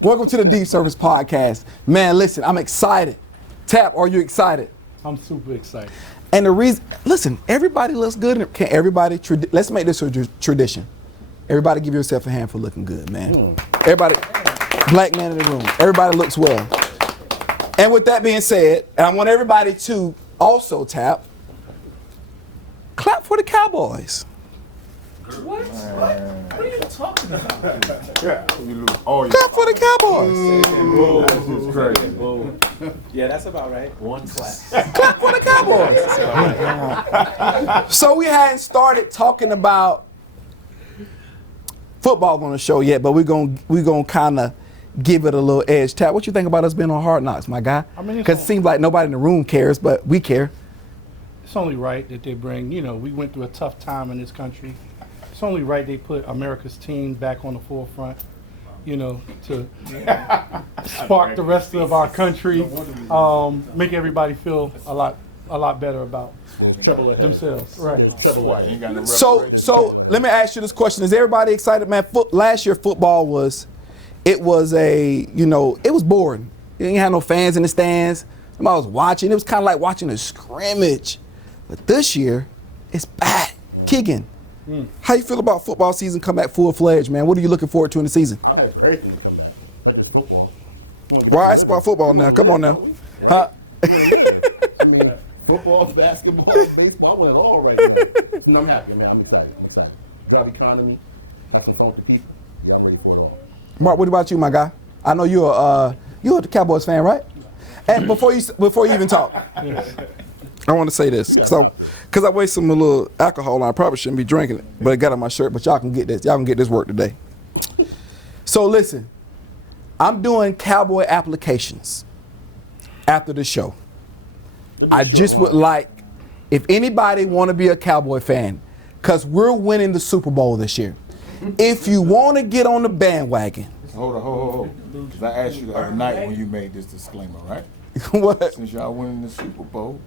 Welcome to the Deep Service Podcast. Man, listen, I'm excited. Tap, are you excited? I'm super excited. And the reason, listen, everybody looks good. Can everybody, let's make this a tradition. Everybody give yourself a hand for looking good, man. Everybody, black man in the room, everybody looks well. And with that being said, I want everybody to also tap, clap for the Cowboys. What? What are you talking about? Clap for the Cowboys. This is crazy. Yeah, that's about right. One clap. Clap for the Cowboys. So we hadn't started talking about football on the show yet, but we're gonna kind of give it a little edge. Tap, what you think about us being on Hard Knocks, my guy? I mean, because it seems like nobody in the room cares, but we care. It's only right that they bring, we went through a tough time in this country. It's only right they put America's team back on the forefront, to spark the rest of our country, make everybody feel a lot better about themselves. Right. So let me ask you this question: is everybody excited, man? Last year football was boring. You didn't have no fans in the stands. Nobody was watching. It was kind of like watching a scrimmage. But this year, it's back, kicking. How you feel about football season come back full-fledged, man? What are you looking forward to in the season? I have everything to come back, not just football. Why ask about football now? Come on now. Huh? Football, basketball, baseball, I want it all right now. I'm happy, man. I'm excited. Drive economy, have some fun with the people. I'm ready for it all. Mark, what about you, my guy? I know you're a Cowboys fan, right? And before you even talk, I want to say this because I wasted some little alcohol. I probably shouldn't be drinking it, but I got on my shirt. But y'all can get this. Y'all can get this work today. So listen, I'm doing Cowboy applications after the show. I just would like, if anybody want to be a Cowboy fan, because we're winning the Super Bowl this year. If you want to get on the bandwagon. Hold on. Because I asked you the other night when you made this disclaimer, right? What? Since y'all winning the Super Bowl,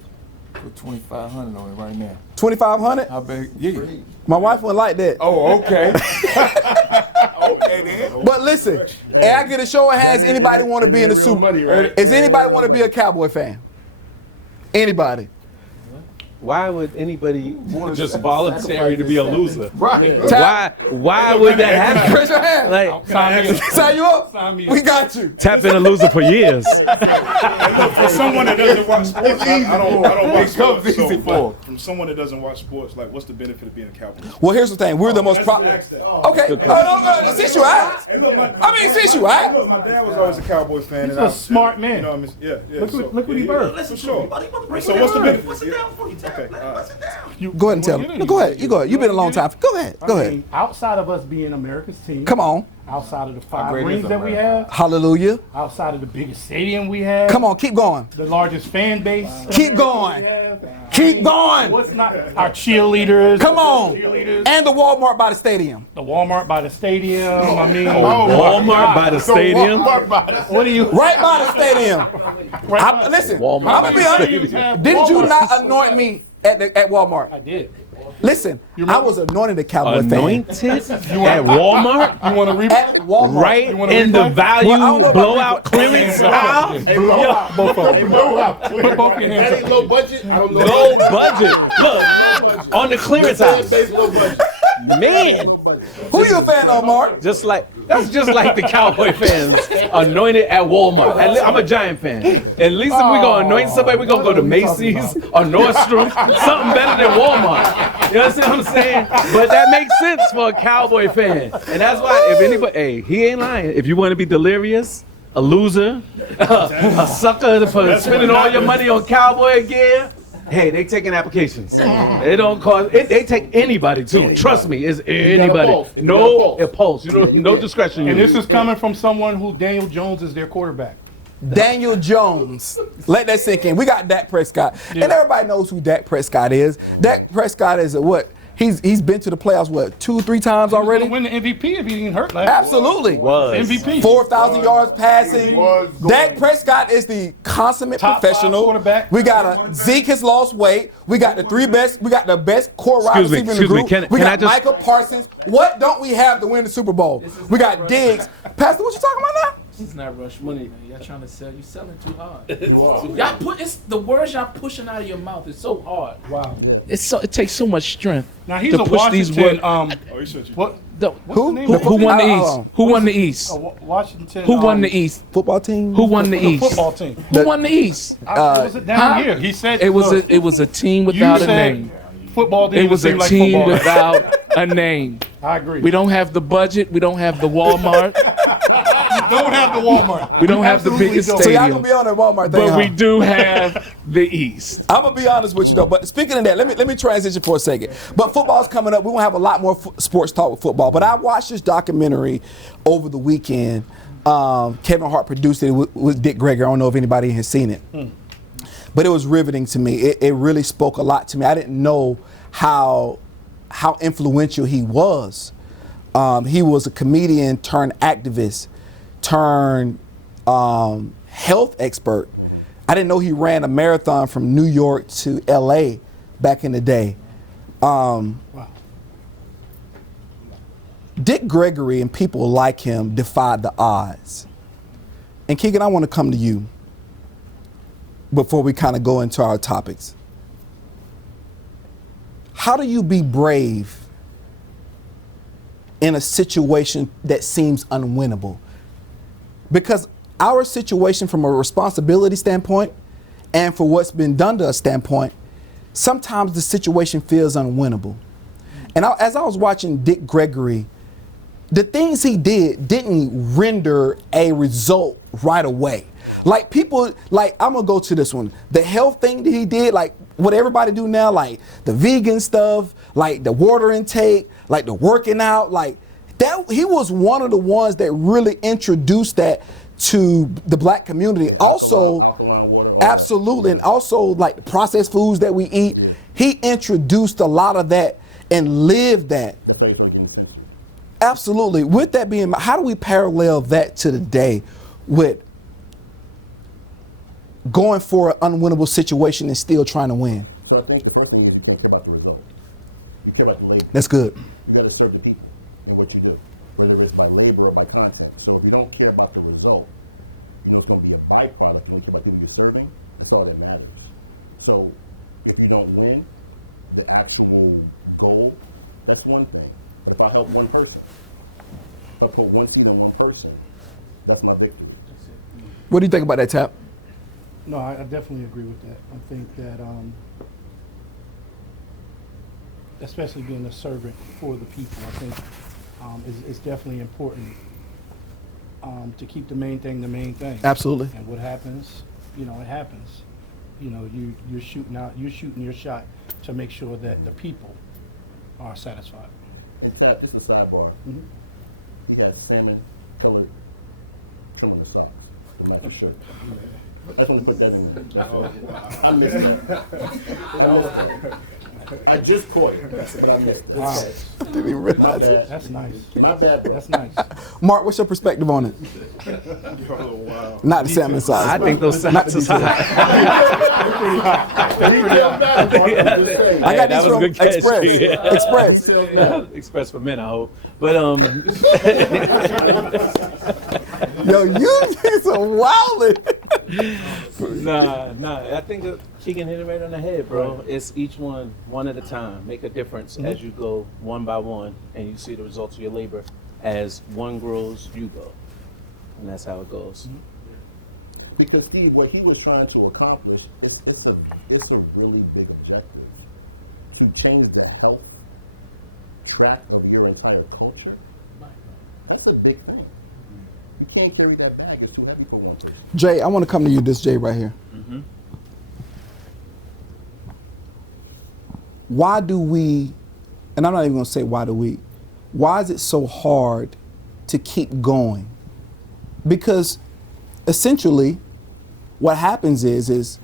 put $2,500 on it right now. $2,500? How big? Yeah. My wife wouldn't like that. Oh, okay. Okay then. But listen, and I get a show of hands. Anybody want to be in the Super Bowl? Does anybody want to be a Cowboy fan? Anybody? Why would anybody just voluntary to be a loser? Right. Why would that happen? Raise your hand. Like, Sign you up. We got you. Tap been a loser for years. For someone that doesn't watch sports, I don't watch sports. So, from someone that doesn't watch sports, like, what's the benefit of being a Cowboy? Well, here's the thing. We're the most Okay. No, since you asked. Since you asked. My dad was always a Cowboy fan. He's a smart man. Look what he birthed. For sure. So what's the benefit? Okay. Go ahead and tell them. No, go ahead. You go ahead. You've been a long time. Go ahead. Go ahead. Outside of us being America's team. Come on. Outside of the 5 rings that we have. Hallelujah. Outside of the biggest stadium we have. Come on, keep going. The largest fan base. Keep going. Keep going. What's not our cheerleaders? Come on. And the Walmart by the stadium. The Walmart by the stadium. Walmart by the stadium. What do you? Right by the stadium. Listen, I'm gonna be honest. Didn't you not anoint me at Walmart? I did. Listen, I was anointed a Cowboy fan. Anointed at Walmart? You want to read At Walmart. Right in the value blowout clearance aisle? both of them? Put both your hands That up. ain't low budget. I don't know. Low budget. Look, on the clearance aisle. Low budget. Man, Who you a fan of, Mark? that's just like the Cowboy fans anointed at Walmart. I'm a Giant fan. At least if we're going to anoint somebody, we're going to go to Macy's or Nordstrom, something better than Walmart. You understand what I'm saying? But that makes sense for a Cowboy fan. And that's why if anybody, he ain't lying. If you want to be delirious, a loser, a sucker for spending all your money on Cowboy gear, hey, they taking applications. They don't call it. They take anybody too. Trust me, it's anybody. No impulse. No discretion. And this is coming from someone who Daniel Jones is their quarterback. Daniel Jones. Let that sink in. We got Dak Prescott. Yeah. And everybody knows who Dak Prescott is. Dak Prescott is a what? He's been to the playoffs, what, 2-3 times already? He was gonna win the MVP if he didn't hurt last year. Absolutely. MVP. 4,000 yards passing. Dak Prescott is the consummate Top 5 professional. quarterback. We got Zeke has lost weight. We got the best core wide Excuse me, receiver in the group. can we I got just- Michael Parsons. What don't we have to win the Super Bowl? We got Diggs. Pastor, what you talking about now? It's not rush money, man. Y'all trying to sell. You selling too hard. Y'all put it's the words y'all pushing out of your mouth is so hard. Wow. It takes so much strength. Now he's to a push these Washington. words. Oh, he said you. What? Who? the name of Who won the Hold East? on. Who won the East? Washington. Who won the East? Football team? Who won the The East? football team. Who won the East? It was it down huh? here. He said It was look, a team you without a said name. Football didn't It was a seem like team football. without a name. I agree. We don't have the budget. We don't have the Walmart. don't have the Walmart. We don't have the Absolutely biggest don't. So y'all stadium. gonna be on that Walmart thing, But huh? we do have the East. I'm gonna be honest with you though. But speaking of that, let me transition for a second. But football's coming up. We won't have a lot more sports talk with football. But I watched this documentary over the weekend. Kevin Hart produced it with Dick Gregory. I don't know if anybody has seen it, but it was riveting to me. It really spoke a lot to me. I didn't know how influential he was. He was a comedian turned activist turned health expert. I didn't know he ran a marathon from New York to LA back in the day. Dick Gregory and people like him defied the odds. And Keegan, I want to come to you before we kind of go into our topics. How do you be brave in a situation that seems unwinnable? Because our situation from a responsibility standpoint and for what's been done to us standpoint, sometimes the situation feels unwinnable. And as I was watching Dick Gregory, the things he didn't render a result right away. Like people, like I'm gonna go to this one. The health thing that he did, like what everybody do now, like the vegan stuff, like the water intake, like the working out, like that. He was one of the ones that really introduced that to the black community. Also, Alkaline water. absolutely, and also like the processed foods that we eat. He introduced a lot of that and lived that. That doesn't make any sense. Absolutely. With that being, how do we parallel that to the day with going for an unwinnable situation and still trying to win? So I think the first thing is you care about the result. You care about the labor. That's good. You got to serve the people in what you do, whether it's by labor or by content. So if you don't care about the result, you know it's going to be a byproduct. You don't care about who you're serving. That's all that matters. So if you don't win the actual goal, that's one thing. If I help one person, if I put one seed in one person, that's my victory. What do you think about that, Tap? No, I definitely agree with that. I think that, especially being a servant for the people, I think it's definitely important to keep the main thing the main thing. Absolutely. And what happens, it happens. You're shooting your shot to make sure that the people are satisfied. And Tap, just a sidebar. You got salmon colored trim on the socks. I'm not for sure. I just want to put that in there. I missed it. I just caught it, but I missed it. Wow. Didn't even realize it. That's nice. Not bad, bro. That's nice. Mark, what's your perspective on it? Oh, wow. Not the salmon size. I think those Not socks the is detail. high. I got that these was a from good catch. Express. Yeah. Express. Express for men, I hope. But Yo, you did some wildin'. nah. I think Keegan hit it right on the head, bro. It's each one at a time. Make a difference as you go one by one, and you see the results of your labor. As one grows, you go, and that's how it goes. Because Steve, what he was trying to accomplish, it's a really big objective. To change the health track of your entire culture, that's a big thing. You can't carry that bag, it's too heavy for one person. Jay, I want to come to you, this Jay right here. Why do we, and I'm not even going to say why is it so hard to keep going? Because essentially what happens is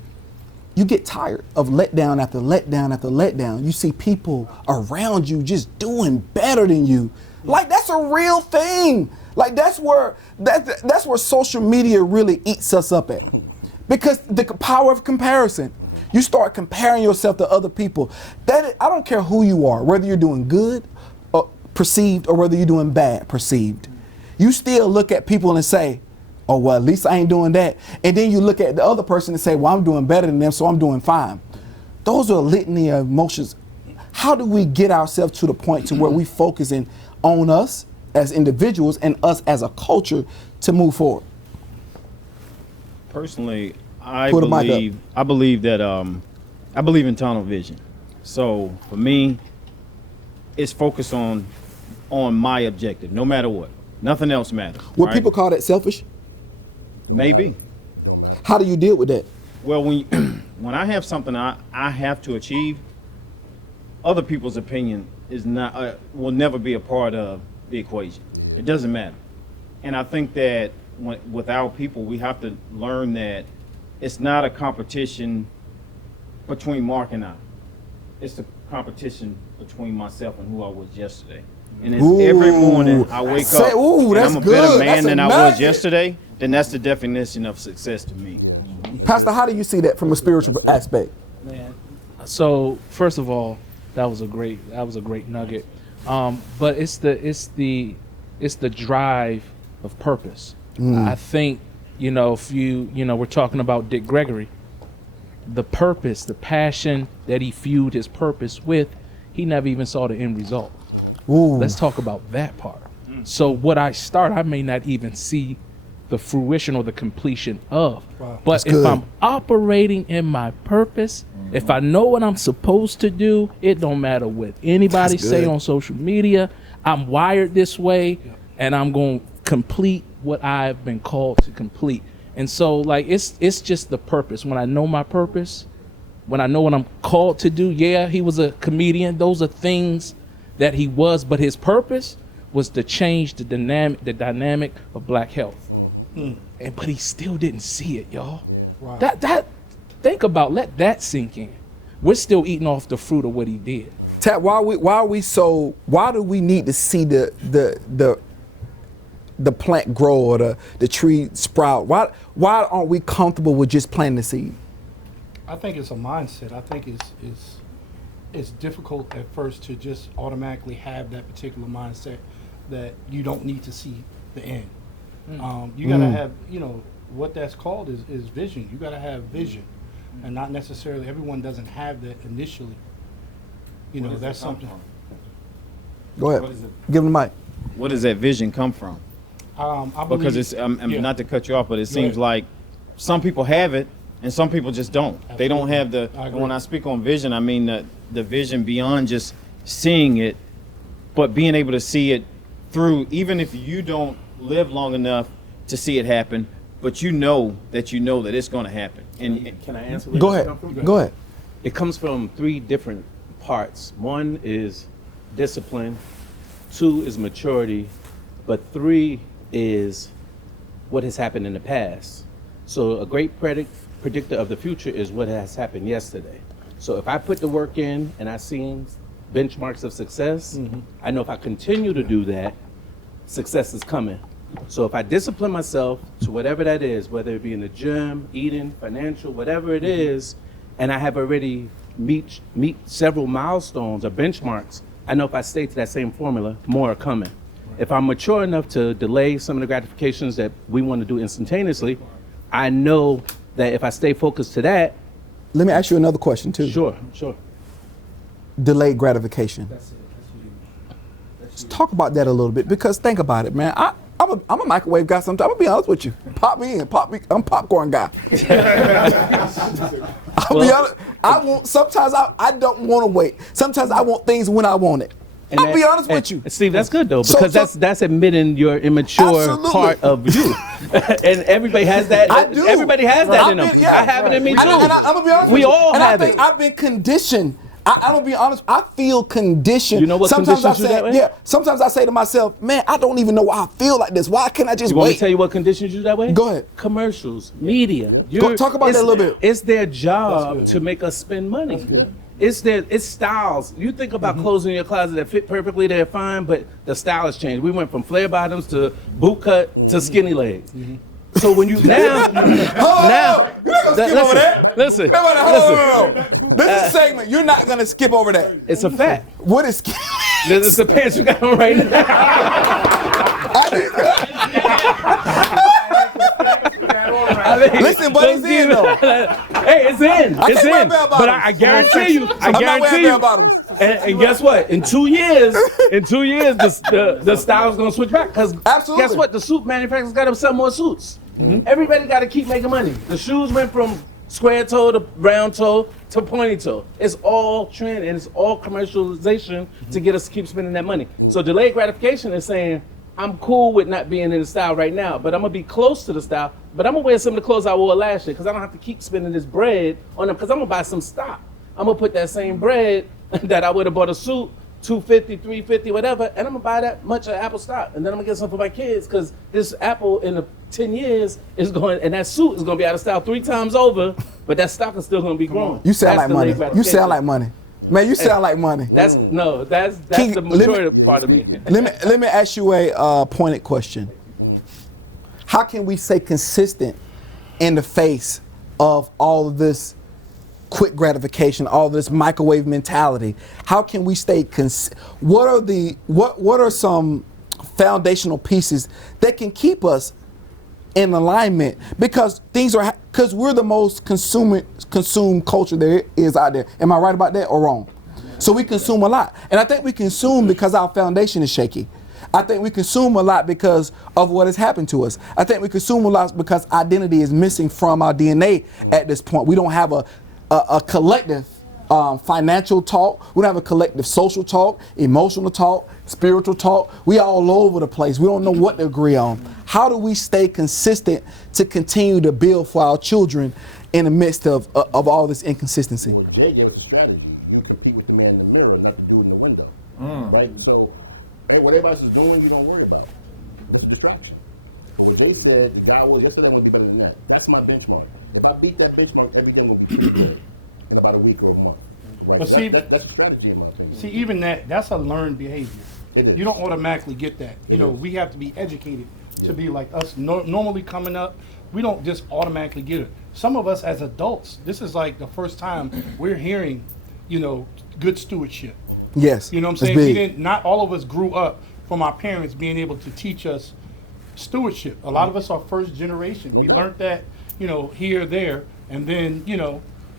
you get tired of letdown after letdown after letdown. You see people around you just doing better than you. Like, that's a real thing. Like, that's where social media really eats us up at. Because the power of comparison. You start comparing yourself to other people. I don't care who you are, whether you're doing good or perceived or whether you're doing bad perceived. You still look at people and say, oh, well, at least I ain't doing that. And then you look at the other person and say, well, I'm doing better than them, so I'm doing fine. Those are a litany of emotions. How do we get ourselves to the point to where we focusing on us as individuals and us as a culture to move forward? Personally, I believe that I believe in tunnel vision. So for me, it's focused on my objective, no matter what. Nothing else matters. Would right? people call that selfish? Maybe. How do you deal with that? Well, when I have something I have to achieve, other people's opinion is not will never be a part of the equation. It doesn't matter. And I think that with our people, we have to learn that it's not a competition between Mark and I. It's a competition between myself and who I was yesterday. And it's every morning I wake up and I'm a better man than I was yesterday, then that's the definition of success to me. Pastor, how do you see that from a spiritual aspect? Man. So first of all, that was a great nugget. But it's the drive of purpose. I think, if we're talking about Dick Gregory, the purpose, the passion that he fueled his purpose with, he never even saw the end result. Ooh. Let's talk about that part. So what I start, I may not even see the fruition or the completion of. Wow. But if I'm operating in my purpose, if I know what I'm supposed to do, it don't matter what anybody say on social media. I'm wired this way, and I'm going to complete what I've been called to complete. And so, like, it's just the purpose. When I know my purpose, when I know what I'm called to do, yeah, he was a comedian. Those are things that he was, but his purpose was to change the dynamic of black health. But he still didn't see it, y'all. Wow. That think about, let that sink in. We're still eating off the fruit of what he did. Tat, why do we need to see the plant grow or the tree sprout? Why aren't we comfortable with just planting the seed? I think it's a mindset. I think it's difficult at first to just automatically have that particular mindset that you don't need to see the end. You gotta have, what that's called is vision. You gotta have vision, and not necessarily everyone doesn't have that initially. That's something. Go ahead. Give him the mic. Where does that vision come from? I believe, Because it's not to cut you off, but it seems like some people have it and some people just don't. Absolutely. They don't have when I speak on vision, I mean the vision beyond just seeing it, but being able to see it through, even if you don't live long enough to see it happen, but you know that it's going to happen. And can I answer? Go ahead. Go ahead. It comes from three different parts. One is discipline, two is maturity, but three is what has happened in the past. So a great predictor of the future is what has happened yesterday. So if I put the work in and I see benchmarks of success, I know if I continue to do that, success is coming. So if I discipline myself to whatever that is, whether it be in the gym, eating, financial, whatever it is, and I have already meet several milestones or benchmarks, I know if I stay to that same formula, more are coming. If I'm mature enough to delay some of the gratifications that we want to do instantaneously, I know that if I stay focused to that. Let me ask you another question too. Sure. Delayed gratification. Let's talk about that a little bit, because think about it, man. I'm a microwave guy sometimes. I'm gonna be honest with you. Pop me in. I'm a popcorn guy. I'll be honest. Sometimes I don't want to wait. Sometimes I want things when I want it. I'll be honest with you. Steve, that's good though, because that's admitting your immature part of you. And everybody has that. I do. Everybody has that in them. I have it in me too. And I'm gonna be honest with you. We all have it. I've been conditioned. I'm gonna be honest. I feel conditioned. You know what sometimes I conditions you say, that way? yeah. Sometimes I say to myself, man, I don't even know why I feel like this. Why can't I just You want me wait? to tell you what conditions you that way? Go ahead. Commercials, media. Talk about that a little bit. It's their job to make us spend money. It's styles. You think about clothes in your closet that fit perfectly, they're fine, but the style has changed. We went from flare bottoms to boot cut to skinny legs. So when you now, You're not gonna skip over that. Listen, Hold on. This is a segment. You're not gonna skip over that. it's a fact. What is? This is the pants you got on right now. Listen, but it's in though. Hey, it's in. I It's can't wear in. bell But I bottoms. guarantee you, I'm not wearing bell bottoms. And guess what? In 2 years, the style's gonna switch back. Cause Absolutely. guess what? The suit manufacturers got to sell more suits. Everybody got to keep making money. The shoes went from square toe to round toe to pointy toe. It's all trend and it's all commercialization to get us to keep spending that money. So delayed gratification is saying, I'm cool with not being in the style right now, but I'm gonna be close to the style, but I'm gonna wear some of the clothes I wore last year because I don't have to keep spending this bread on them because I'm gonna buy some stock. I'm gonna put that same bread that I would have bought a suit, $250, $350, whatever, and I'm gonna buy that much of Apple stock, and then I'm gonna get some for my kids because this Apple in the 10 years is going, and that suit is gonna be out of style 3 times over, but that stock is still gonna be growing. You sound That's like money. delayed You sound like gratification. money. Man, you sound like money. That's King, the let me- mature part of me. Let me ask you a pointed question. How can we stay consistent in the face of all of this quick gratification, all this microwave mentality? How can we stay what are some foundational pieces that can keep us in alignment? Because we're the most consumed culture there is out there. Am I right about that or wrong? So we consume a lot. And I think we consume because our foundation is shaky. I think we consume a lot because of what has happened to us. I think we consume a lot because identity is missing from our DNA at this point. We don't have a collective financial talk. We don't have a collective social talk, emotional talk, spiritual talk. We all over the place. We don't know what to agree on. How do we stay consistent to continue to build for our children in the midst of all this inconsistency? Well, Jay gave us a strategy. You compete with the man in the mirror, not the dude in the window. Right? So, hey, what everybody's is doing, you don't worry about it. It's a distraction. But what Jay said, the guy was yesterday, I'm going to be better than that. That's my benchmark. If I beat that benchmark, every game will be good in about a week or a month. Right? But So see- that's a strategy in my opinion. See, even that's a learned behavior. It is. You don't automatically get that. You know, we have to be educated to be like us. Normally coming up, we don't just automatically get it. Some of us as adults, this is like the first time we're hearing, good stewardship. Yes. You know what I'm it's saying? big. Not all of us grew up from our parents being able to teach us stewardship. A lot of us are first generation. We learned that, here, there, and then,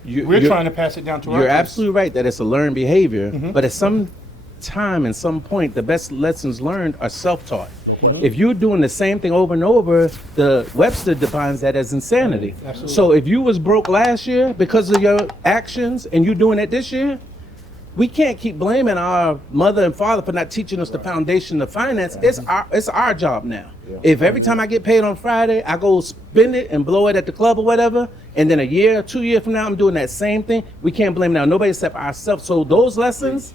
we're trying to pass it down to our You're kids. absolutely right that it's a learned behavior, but at some time and some point, the best lessons learned are self-taught. If you're doing the same thing over and over, the Webster defines that as insanity. Absolutely. So if you was broke last year because of your actions and you doing it this year, we can't keep blaming our mother and father for not teaching us the foundation of finance. It's our job now. If every time I get paid on Friday, I go spend it and blow it at the club or whatever, and then a year, 2 years from now, I'm doing that same thing, we can't blame now nobody except ourselves. So those lessons,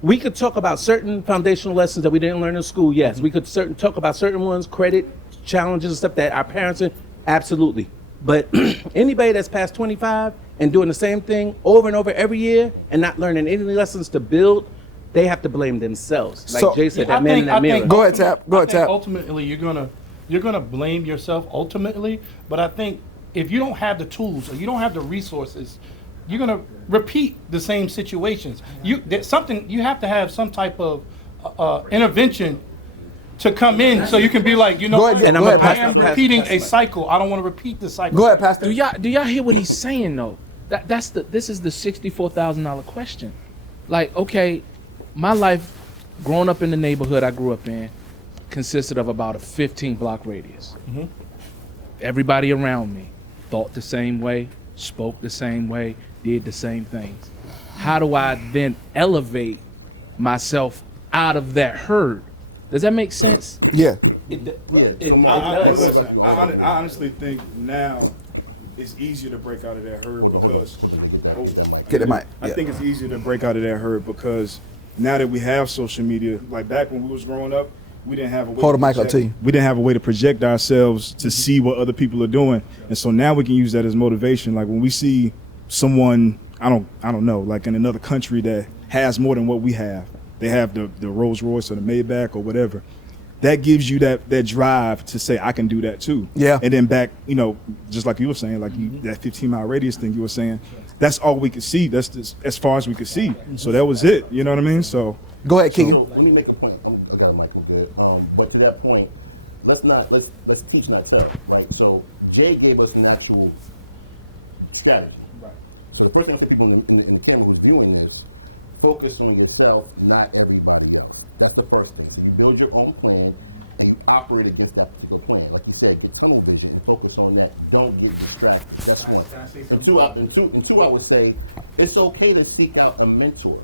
we could talk about certain foundational lessons that we didn't learn in school. Yes, we could talk about certain ones, credit challenges and stuff that our parents are, absolutely. But anybody that's past 25 and doing the same thing over and over every year and not learning any lessons to build, they have to blame themselves. Like So- Jay said, Yeah, that man in that mirror. Go ahead, Tap. Go I ahead, think Tap. ultimately you're gonna blame yourself ultimately, but I think if you don't have the tools or you don't have the resources, you're gonna repeat the same situations. You have to have some type of intervention to come in so you can be like, Go ahead, what? and I'm go a ahead, I Pastor. am repeating a cycle. I don't want to repeat the cycle. Go ahead, Pastor. Do y'all hear what he's saying though? This is the $64,000 question. Like, okay, my life growing up in the neighborhood I grew up in consisted of about a 15-block radius. Everybody around me thought the same way, spoke the same way, did the same things. How do I then elevate myself out of that herd? Does that make sense? Yeah. I honestly think now it's easier to break out of that herd because Get the mic. I Yeah. think it's easier to break out of that herd because now that we have social media, like back when we was growing up, we didn't have a way Hold to the mic up project- to you. We didn't have a way to project ourselves to see what other people are doing, and so now we can use that as motivation. Like when we see someone, I don't know, like in another country that has more than what we have. They have the Rolls Royce or the Maybach or whatever. That gives you that drive to say I can do that too. Yeah. And then back, just like you were saying, like that 15-mile radius thing you were saying, that's all we could see. That's just as far as we could see. So that was it. You know what I mean? So Go ahead, Keegan. So let me make a point. I got a Michael good. But to that point, let's teach not tell, right? So Jay gave us an actual strategy. Right. So the first thing I think people in the camera was viewing this, focus on yourself, not everybody else. That's the first thing. So you build your own plan and you operate against that particular plan. Like you said, get tunnel vision and focus on that. Don't get distracted. That's one. Can I say And something? two, I would say it's okay to seek out a mentor.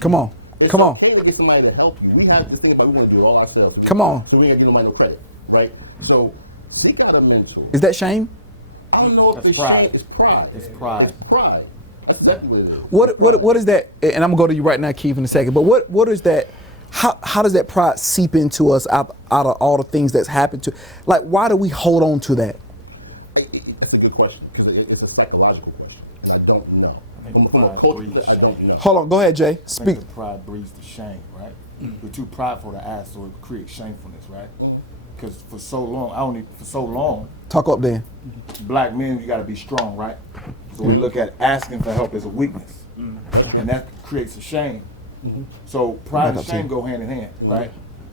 Come on. It's Come on. okay to get somebody to help you. We have this thing about we want to do it all ourselves. Come on. So we ain't gonna give nobody no credit, right? So seek out a mentor. Is that shame? I don't know if That's it's pride. shame. It's pride. It's pride. It's pride. That's exactly what it is. What is that? And I'm gonna go to you right now, Keith, in a second. But what is that? How does that pride seep into us out of all the things that's happened to? Like, why do we hold on to that? That's a good question because it's a psychological question. I don't know. think From a pride culture, breeds I don't know. Hold on. Go ahead, Jay. I think Speak. the pride breeds the shame, right? We're too prideful to ask, so it creates shamefulness, right? Because for so long, Talk up there. black men, you got to be strong, right? So we look at asking for help as a weakness, and that creates a shame. So pride and shame go hand in hand, right?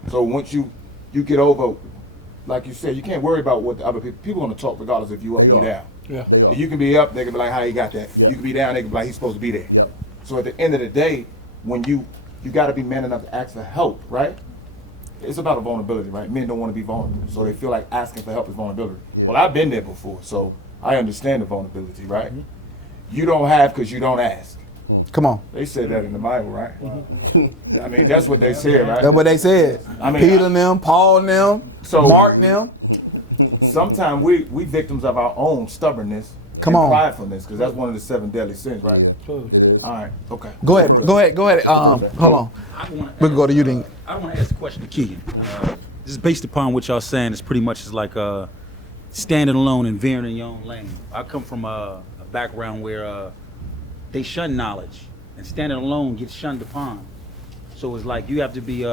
So once you get over, like you said, you can't worry about what the other people going to talk regardless if you up or you down. Yeah. They are. You can be up, they can be like, how you got that? Yeah. You can be down, they can be like, he's supposed to be there. Yeah. So at the end of the day, when you got to be man enough to ask for help, right? It's about a vulnerability, right? Men don't want to be vulnerable, so they feel like asking for help is vulnerability. Well, I've been there before, so I understand the vulnerability, right? You don't have because you don't ask. Come on. They said that in the Bible, right? I mean, that's what they said, right? That's what they said. I mean, Peter and them, Paul and them, So- Mark and them. Sometimes we victims of our own stubbornness Come and on. pridefulness, because that's one of the 7 deadly sins, right? All right, okay. Go ahead. Hold on. We can go to you then. I want to ask a question to Keegan. This is based upon what y'all saying. It's pretty much is like standing alone and veering in your own lane. I come from a background where they shun knowledge, and standing alone gets shunned upon. So it's like you have to be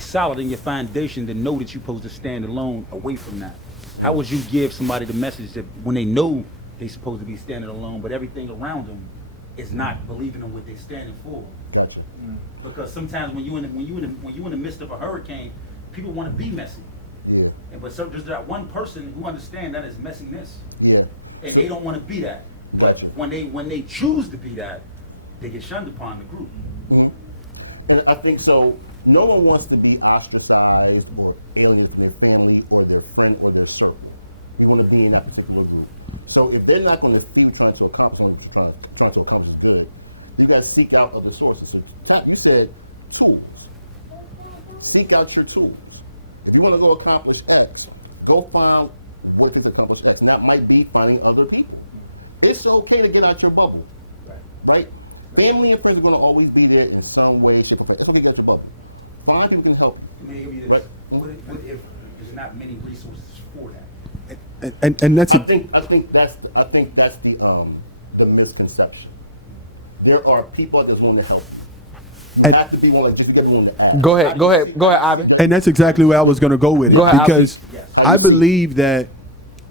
solid in your foundation to know that you're supposed to stand alone away from that. How would you give somebody the message that when they know they're supposed to be standing alone, but everything around them is not believing in what they're standing for? Gotcha. Because sometimes when you in the midst of a hurricane, people want to be messy. Yeah. But there's that one person who understands that is messiness, Yeah. and they don't want to be that. But when they choose to be that, they get shunned upon the group. Mhm. And I think so. No one wants to be ostracized or alienated from their family or their friend or their circle. We want to be in that particular group. So if they're not going to feed trying to accomplish good, you got to seek out other sources. So Jack, you said tools. Seek out your tools. If you want to go accomplish X, go find what you can accomplish X. And that might be finding other people. It's okay to get out your bubble, right? Family and friends are going to always be there in some way, shape, or form. That's what they get your bubble. Find people who can help. Maybe Right. what if there's not many resources for that? and that's I think that's the misconception. There are people out there willing to help. You And- have to be willing to get willing to ask. Go ahead, Ivan. And that's exactly where I was going to go with it. Go ahead, because Yes. I believe that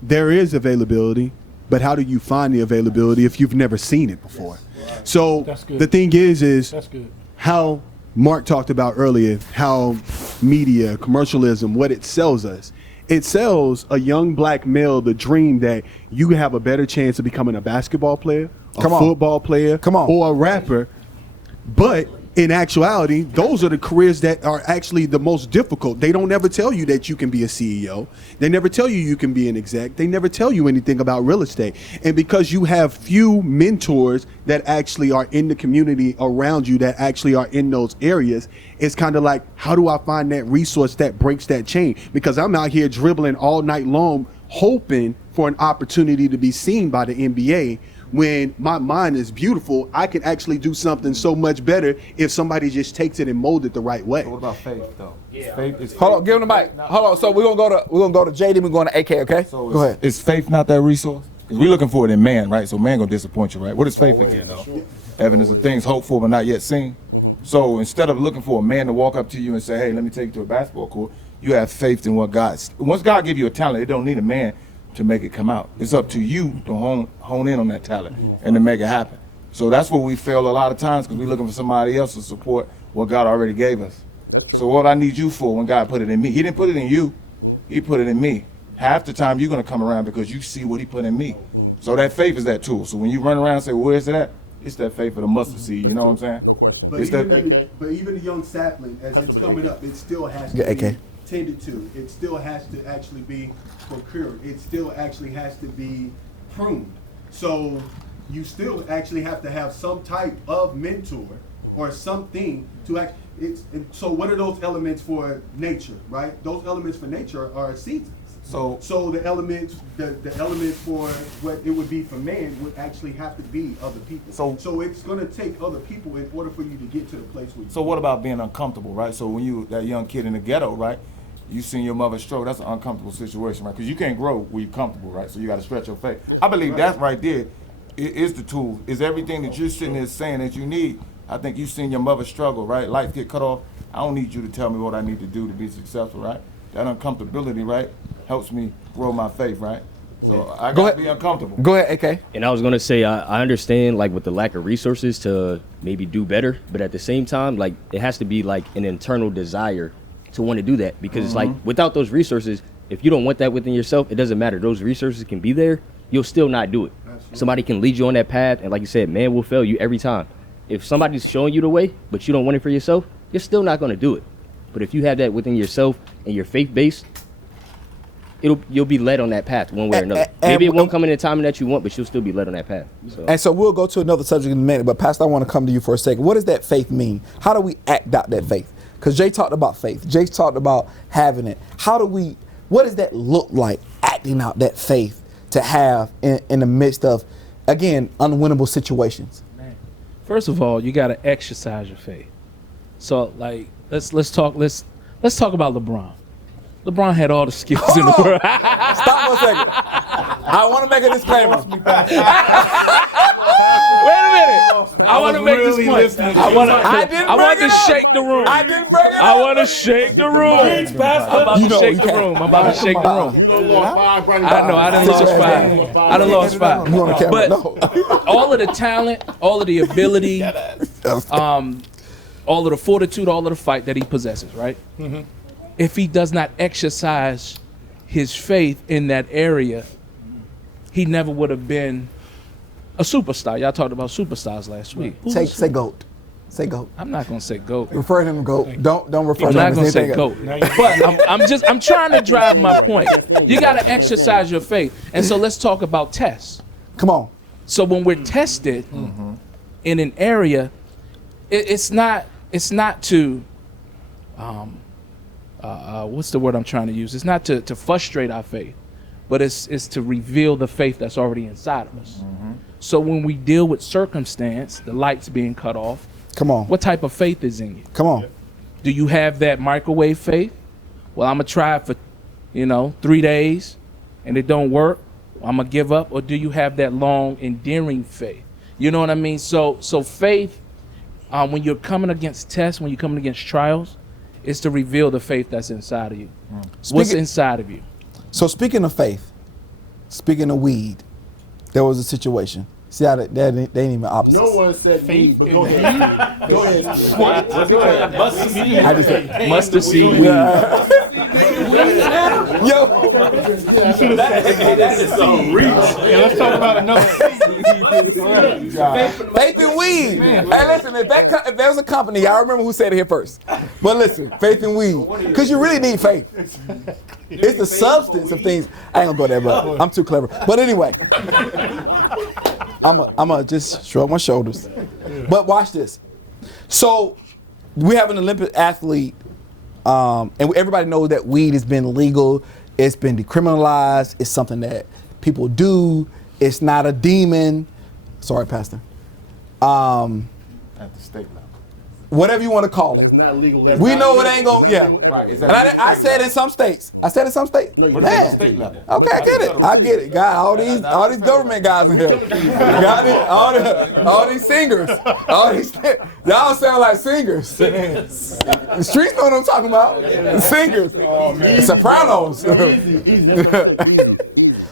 there is availability, but how do you find the availability if you've never seen it before? So That's good. the thing is That's good. how Mark talked about earlier, how media, commercialism, what it sells us. It sells a young black male the dream that you have a better chance of becoming a basketball player, a Come on. football player, Come on. or a rapper. But in actuality, those are the careers that are actually the most difficult. They don't ever tell you that you can be a CEO. They never tell you you can be an exec. They never tell you anything about real estate. And because you have few mentors that actually are in the community around you that actually are in those areas, it's kind of like, how do I find that resource that breaks that chain? Because I'm out here dribbling all night long, hoping for an opportunity to be seen by the NBA. When my mind is beautiful, I can actually do something so much better if somebody just takes it and molds it the right way. What about faith, though? Faith Hold on, give him the mic. Hold on. So we're gonna go to JD. We're going to AK. Okay. So Go ahead. Is faith not that resource? 'Cause we're looking for it in man, right? So man gonna disappoint you, right? What is faith again, though? Evidence of things hoped for but not yet seen. So instead of looking for a man to walk up to you and say, "Hey, let me take you to a basketball court," you have faith in what once God give you a talent, it don't need a man to make it come out. It's up to you to hone in on that talent and to make it happen. So that's where we fail a lot of times, because we're looking for somebody else to support what God already gave us. So what I need you for when God put it in me, he didn't put it in you, he put it in me. Half the time you're gonna come around because you see what he put in me. So that faith is that tool. So when you run around and say, well, where's it at? It's that faith of the mustard seed, you know what I'm saying? But It's even the young sapling, as it's coming up, it still has to Yeah, be AK. tended to. It still has to actually be procured. It still actually has to be pruned. So you still actually have to have some type of mentor or something to act. So what are those elements for nature, right? Those elements for nature are seasons. So the elements for what it would be for man would actually have to be other people. So it's going to take other people in order for you to get to the place where you. So what about being uncomfortable, right? So when you that young kid in the ghetto, right? You seen your mother struggle. That's an uncomfortable situation, right? Because you can't grow when you're comfortable, right? So you got to stretch your faith. I believe that right there is the tool. Is everything that you're sitting there saying that you need. I think you've seen your mother struggle, right? Lights get cut off. I don't need you to tell me what I need to do to be successful, right? That uncomfortability, right, helps me grow my faith, right? So I got to be uncomfortable. Go ahead, AK. And I was gonna say, I understand like with the lack of resources to maybe do better, but at the same time, like it has to be like an internal desire to want to do that, because it's like without those resources, if you don't want that within yourself, it doesn't matter. Those resources can be there, you'll still not do it. Absolutely. Somebody can lead you on that path, and like you said, man will fail you every time. If somebody's showing you the way, but you don't want it for yourself, you're still not gonna do it. But if you have that within yourself and your faith base, you'll be led on that path one way or another. Maybe it won't come in the timing that you want, but you'll still be led on that path. So. And so we'll go to another subject in a minute, but Pastor, I want to come to you for a second. What does that faith mean? How do we act out that faith? Because Jay talked about faith. Jay talked about having it. What does that look like, acting out that faith to have in the midst of, again, unwinnable situations? Man. First of all, you got to exercise your faith. So like, let's talk about LeBron. LeBron had all the skills in the world. Stop for a second. I want to make a disclaimer. Wait a minute. I want to make this point. I want to shake the room. I didn't bring it up. I want to shake the room. I'm about to shake the room. I'm about to shake the room. I know. I done lost five. I done lost five. You on the camera? But No. all of the talent, all of the ability, all of the fortitude, all of the fight that he possesses, right? Mm-hmm. If he does not exercise his faith in that area, he never would have been a superstar. Y'all talked about superstars last week. Say GOAT. Say GOAT. I'm not gonna say GOAT. Refer to him GOAT. Don't refer I'm to him not as gonna say anything else. GOAT. But I'm trying to drive my point. You gotta exercise your faith. And so let's talk about tests. Come on. So when we're tested in an area, it's not to what's the word I'm trying to use? It's not to frustrate our faith, but it's to reveal the faith that's already inside of us. Mm-hmm. So when we deal with circumstance, the lights being cut off, come on. What type of faith is in you? Come on. Do you have that microwave faith? Well, I'm gonna try it for 3 days and it don't work, I'm gonna give up. Or do you have that long enduring faith? You know what I mean? So faith, when you're coming against tests, when you're coming against trials, is to reveal the faith that's inside of you. What's inside of you? So speaking of faith, speaking of weed, there was a situation. See how they ain't even opposites. No one said faith, but go ahead. Go ahead. I just said mustard seed weed. Yo, That is some reach. Yeah, let's talk about another faith in weed. Hey, listen, if there was a company, I remember who said it here first. But listen, faith in weed, because you really need faith. It's the substance of things. I ain't gonna go there, but I'm too clever. But anyway, I'm gonna just shrug my shoulders. But watch this. So we have an Olympic athlete, and everybody knows that weed has been legal. It's been decriminalized. It's something that people do. It's not a demon. Sorry, Pastor. At the state level. Whatever you want to call it. It's not legal. We know it ain't going, yeah. Right. Is And that I said in some states. I said in some states. No, but you it's at the Man. state level. Okay, I get it. I get it. God, all these government guys in here. Got it? All these singers. Y'all sound like singers. The streets know what I'm talking about. Singers. Sopranos.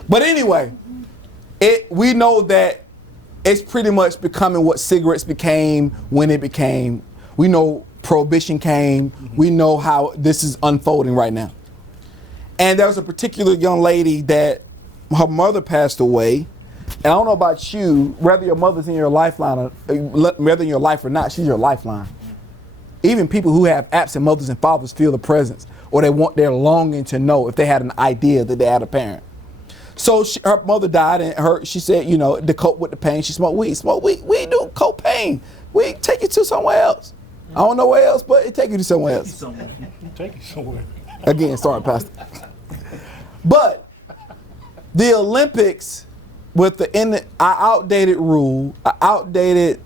But anyway, we know that it's pretty much becoming what cigarettes became when it became. We know prohibition came. We know how this is unfolding right now. And there was a particular young lady that her mother passed away. And I don't know about you, whether your mother's in your lifeline, or whether in your life or not, she's your lifeline. Even people who have absent mothers and fathers feel the presence, or they're longing to know if they had an idea that they had a parent. So her mother died, and she said, to cope with the pain, she smoked weed. Smoke weed. We do cope pain. We take you to somewhere else. I don't know where else, but it take you to somewhere else. Take you somewhere. Again, sorry, Pastor. But the Olympics, with an outdated rule, an outdated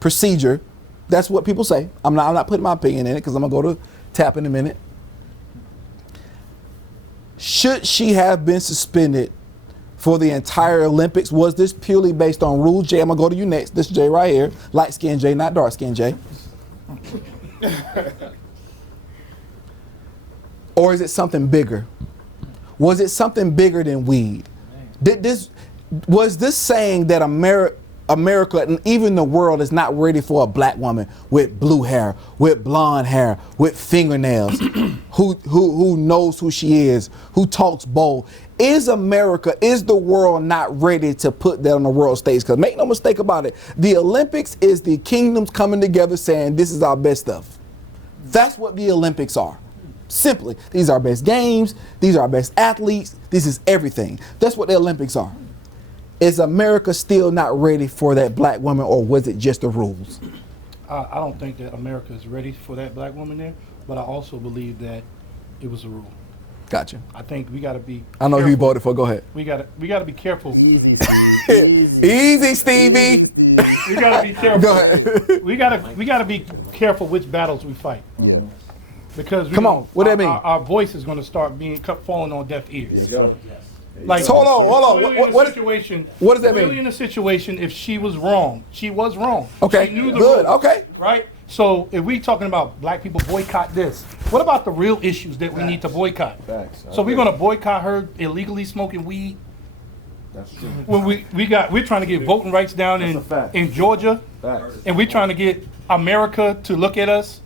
procedure, that's what people say. I'm not putting my opinion in it because I'm gonna go to tap in a minute. Should she have been suspended for the entire Olympics? Was this purely based on rules? Jay, I'm gonna go to you next. This Jay right here, light skinned Jay, not dark skinned Jay. Or is it something bigger? Was it something bigger than weed? Was this saying that America and even the world is not ready for a black woman with blue hair, with blonde hair, with fingernails, who knows who she is, who talks bold? Is the world not ready to put that on the world stage? Because make no mistake about it, the Olympics is the kingdoms coming together saying this is our best stuff. That's what the Olympics are. Simply, these are our best games, these are our best athletes, this is everything. That's what the Olympics are. Is America still not ready for that black woman, or was it just the rules? I don't think that America is ready for that black woman there, but I also believe that it was a rule. Gotcha. I think we got to be. I know who you voted for. Go ahead. We got to be careful. Easy, Stevie. We got to be careful. Go ahead. we got to be careful which battles we fight. Because Come on, what that mean? Our voice is going to start falling on deaf ears. There you go. Like, Hold on. What does that Clearly mean? in a situation, if she was wrong, she was wrong. Okay, She knew the good, rules, okay. Right? So if we talking about black people boycott this, what about the real issues that we need to boycott? Facts. So we're going to boycott her illegally smoking weed? That's true. When we're trying to get voting rights down That's a fact. in Georgia, Facts. and we're trying to get America to look at us.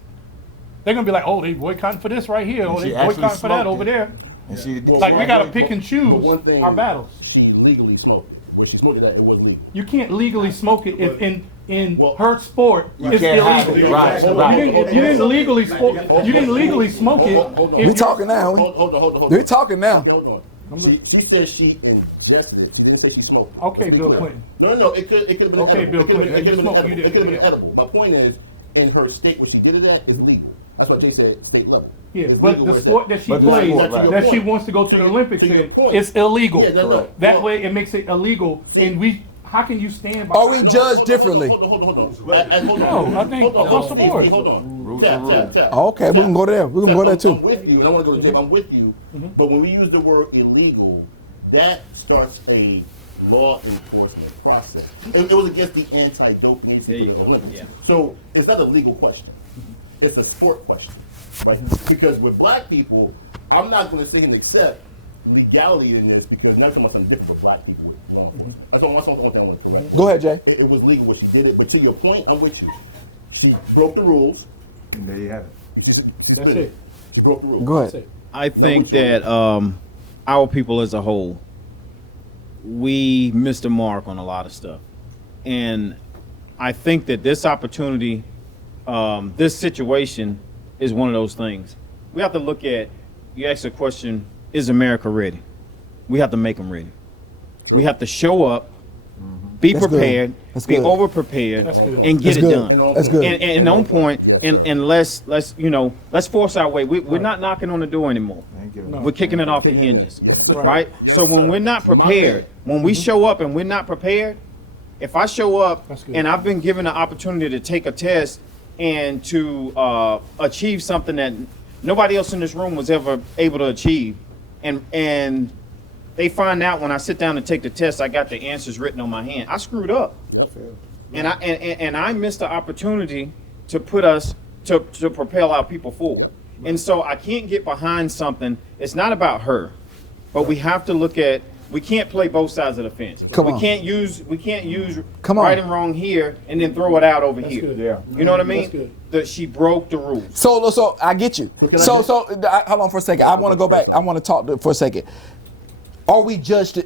They're gonna be like, oh, they boycotting for this right here, or And they she actually boycotting for that smoked over it. there. And she Like, we gotta pick and But choose one thing, our battles. She legally smoked it. When she smoked it, it was legal. You can't legally smoke it if in Well, her sport you it's can't have illegal. it. Right, Hold right. on, You didn't legally smoke. You didn't legally smoke it. Hold on. if We talking now. Hold on. We talking now. Hold on. She said she ingested it. She didn't say she smoked it. Okay, To be Bill clear. Clinton. No. It could have been Okay, edible. Bill Clinton. It could You have smoked, you been didn't, yeah. edible. My point is, in her state where she did it at is legal. That's what Jay said, state level. Yeah, It's but legal the where sport it's that she But the plays, sport, right. that she point. wants to go to the Olympics To your in, point. it's illegal. Yeah, no. That way, it makes it illegal, and how can you stand by? Are we judged differently? Hold on. No, I think across the board. Hold on. Tap. Okay, we can go there. We can go there I'm too. with you, and I want to go to Jay. I'm with you, but when we use the word illegal, that starts a law enforcement process. It was against the anti-doping agency. Yeah. So it's not a legal question. It's a sport question, right? Because with black people, I'm not going to sit and accept legality in this because not so much something different with black people with law enforcement. That's all one thing I want to correct. Go ahead, Jay. It was legal when she did it, but to your point, I'm with you. She broke the rules. And there you have it. That's it. She broke the rules. Go That's ahead. it. I think that our people as a whole, we missed the mark on a lot of stuff. And I think that this opportunity, this situation is one of those things. We have to look at, you ask the question, is America ready? We have to make them ready. We have to show up be That's good. prepared, That's be good. over prepared, That's good. and get That's it good. done. That's good. And on point, and let's force our way. We're not knocking on the door anymore. We're kicking it off the hinges, right? So when we're not prepared, when we show up and we're not prepared, if I show up That's good. and I've been given an opportunity to take a test and to achieve something that nobody else in this room was ever able to achieve, and they find out when I sit down and take the test, I got the answers written on my hand. I screwed up, and I missed the opportunity to put us to propel our people forward. And so I can't get behind something. It's not about her, but we have to look at. We can't play both sides of the fence. Come we on. can't use Come on. right and wrong here and then throw it out over here. good. Yeah. You know what I That's mean? good. That she broke the rules. So I get you. So hold on for a second. I want to go back. I want to talk for a second. Are we judged?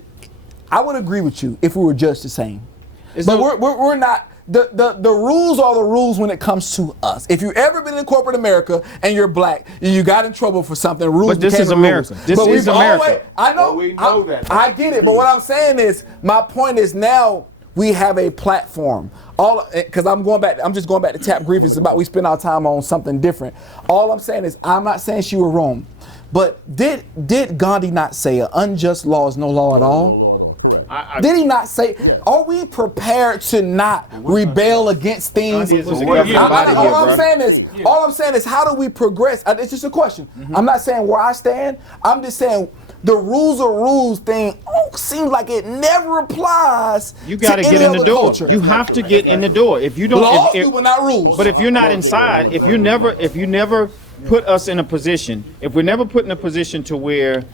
I would agree with you if we were judged the same. But we're not. The rules are the rules when it comes to us. If you've ever been in corporate America and you're black, you got in trouble for something. Rules But this became is the America. rules. This But is we've America. I know. Well, we know that. I get it. But what I'm saying is, my point is now we have a platform. Because I'm just going back to Tap Grief. It's about we spend our time on something different. All I'm saying is, I'm not saying she was wrong, but did Gandhi not say an unjust law is no law at all? Did he not say? Are we prepared to not rebel against things? Gandhi is a All governing body here, I'm bro. saying is, all I'm saying is, how do we progress? It's just a question. I'm not saying where I stand. I'm just saying the rules are rules thing seems like it never applies. You got to to get any in the other door. culture. You have to get in the door. If you don't, Laws if, do, but not rules. But if you're not inside, if you never put us in a position, if we're never put in a position to where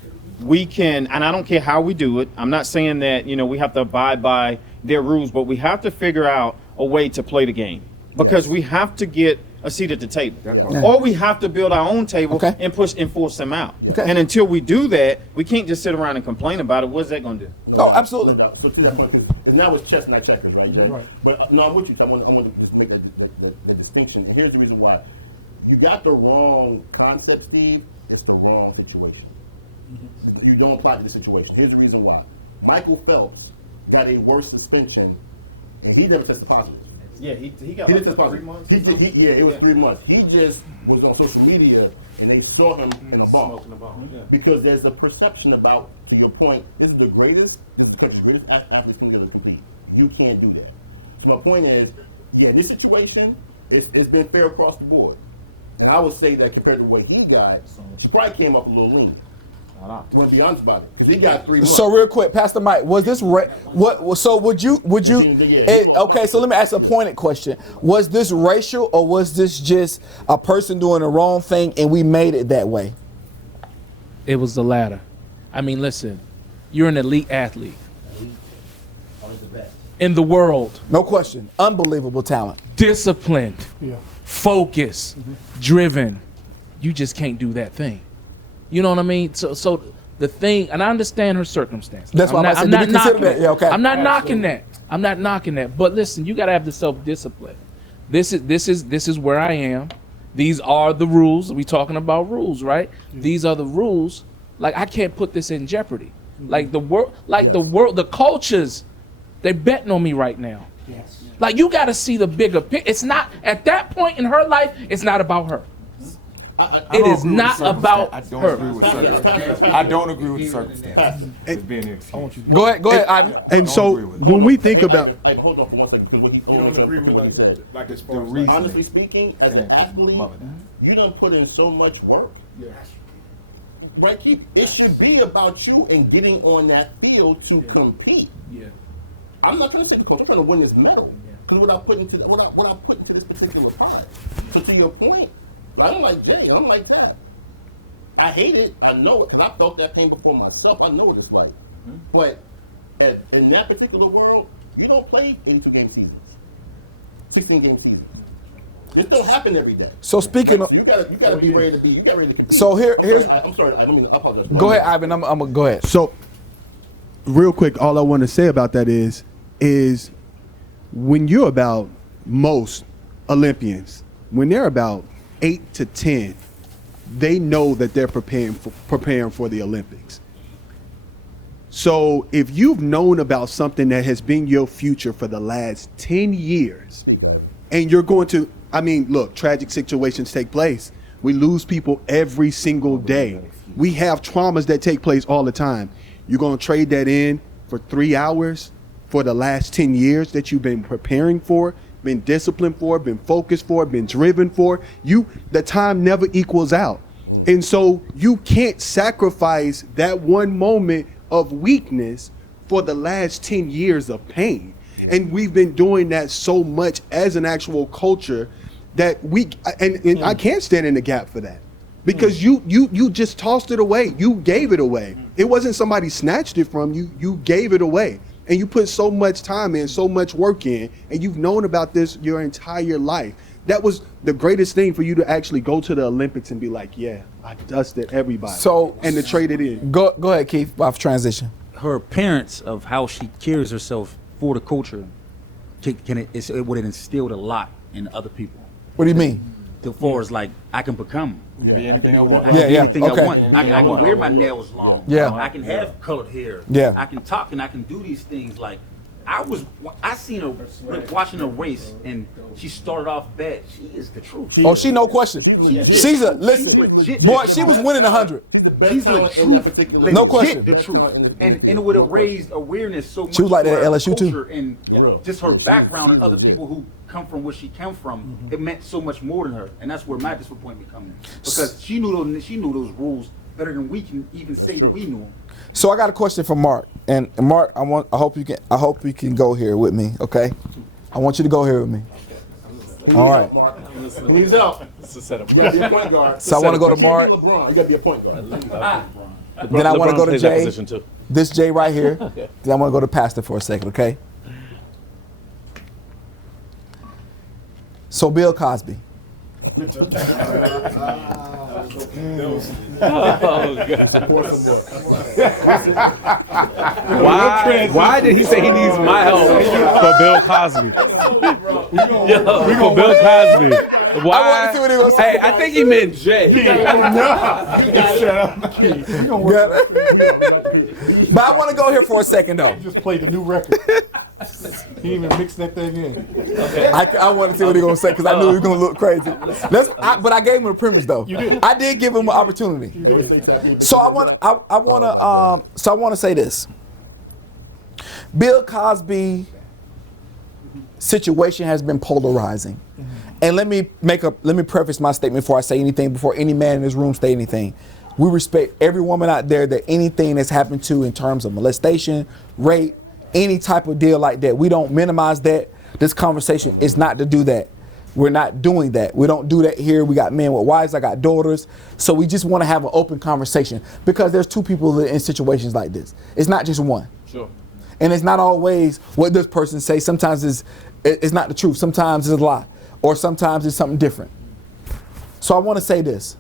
we can, and I don't care how we do it. I'm not saying that we have to abide by their rules, but we have to figure out a way to play the game because we have to get a seat at the table, or we have to build our own table and force them out. And until we do that, we can't just sit around and complain about it. What's that going to do? No, absolutely. So to that point, and now it's chess, not checkers, right, Jay? Right. But no, I'm with you. I want to just make a distinction. And here's the reason why. You got the wrong concept, Steve. It's the wrong situation. You don't apply to the situation. Here's the reason why. Michael Phelps got a worse suspension, and he never tested positive. Yeah, he got He like didn't test 3 positive. months. It was 3 months. He just was on social media, and they saw him in a bar. Because there's a perception about, to your point, this is the greatest, the country's greatest athletes can get to compete. You can't do that. So my point is, this situation, it's been fair across the board. And I would say that compared to what he got, she probably came up a little lean. I want to be honest about it, because he got 3 months. So real quick, Pastor Mike, was this what? So would you? Okay, so let me ask a pointed question: was this racial, or was this just a person doing the wrong thing and we made it that way? It was the latter. I mean, listen, you're an elite athlete in the world. No question, unbelievable talent, Disciplined, focused, driven. You just can't do that thing. You know what I mean? So the thing, and I understand her circumstances. That's why I'm not knocking that. Yeah, okay. I'm not knocking that. I'm not knocking that. But listen, you got to have the self-discipline. This is where I am. These are the rules. We talking about rules, right? These are the rules. Like, I can't put this in jeopardy. Like the world, the cultures, they're betting on me right now. Yes. Like, you got to see the bigger picture. It's not at that point in her life. It's not about her. It is not about I don't her. agree with circumstance. I don't agree with circumstance. It's being an excuse. Go ahead, Ivan. And so when we think about, Hold on for 1 second. Because You don't agree with what he said. like as far as Honestly speaking, as an athlete, you done put in so much work. Right, Keith? It should be about you and getting on that field to compete. Yeah. I'm not trying to say the coach. I'm trying to win this medal. Because what I put into this particular pie. So to your point, I don't like Jay. I don't like that. I hate it. I know it because I felt that pain before myself. I know what it's like. But in that particular world, you don't play 82-game seasons, 16-game seasons. This don't happen every day. So speaking of, You gotta be ready to be. You gotta ready to compete. So here's. I'm sorry. I apologize. Go ahead, Ivan. I'm gonna go ahead. so real quick, all I want to say about that is when you're about most Olympians, when they're about 8 to 10, they know that they're preparing for the Olympics. So if you've known about something that has been your future for the last 10 years, and you're going to, I mean, look, tragic situations take place. We lose people every single day. We have traumas that take place all the time. You're going to trade that in for 3 hours for the last 10 years that you've been preparing for, been disciplined for, been focused for, been driven for. The time never equals out. And so you can't sacrifice that one moment of weakness for the last 10 years of pain. And we've been doing that so much as an actual culture that and I can't stand in the gap for that. Because you just tossed it away. You gave it away. It wasn't somebody snatched it from you. You gave it away. And you put so much time in, so much work in, and you've known about this your entire life. That was the greatest thing for you to actually go to the Olympics and be like, yeah, I dusted everybody. And to trade it in. Go ahead, Keith, off transition. Her appearance of how she carries herself for the culture, it would have instilled a lot in other people. What do you mean? As far as like, I can become. You can be anything I want. I can be anything okay. I want. I can wear my nails long. Yeah. I can have colored hair. Yeah. I can talk and I can do these things. Like, I seen her watching a race, and she started off bad. She is the truth. She no question. She's a listen, boy. She was winning 100. She's the truth. No question. The truth. And it would have raised awareness so much. She was like that at for LSU too. culture and just her background and other people who come from where she came from. It meant so much more than her, and that's where my disappointment comes in, because she knew those rules better than we can even say that we knew them. So I got a question for Mark, and Mark, I hope you can go here with me, okay? I want you to go here with me. All right. Leaves it out. It's a setup. You gotta be a point guard. So I want to go to Mark. LeBron, you gotta be a point guard. Then I want to go to plays that Jay. position too. This Jay right here. Then I want to go to Pastor for a second, okay? So Bill Cosby. Why did he say he needs my help for Bill Cosby? For Bill Cosby. Why? I want to see what he gonna say. Hey, I think he meant Jay. But I want to go here for a second though. Just played the new record. He even mixed that thing in. I want to see what he's gonna say because I knew he was gonna look crazy. But I gave him a premise though. You did. I did give him an opportunity. You did. So I want to say this. Bill Cosby situation has been polarizing, and let me preface my statement before I say anything. Before any man in this room say anything, we respect every woman out there that anything that's happened to in terms of molestation, rape, any type of deal like that. We don't minimize that. This conversation is not to do that. We're not doing that. We don't do that here. We got men with wives. I got daughters. So we just want to have an open conversation because there's two people in situations like this. It's not just one. Sure. And it's not always what this person say. Sometimes it's not the truth. Sometimes it's a lie. Or sometimes it's something different. So I want to say this.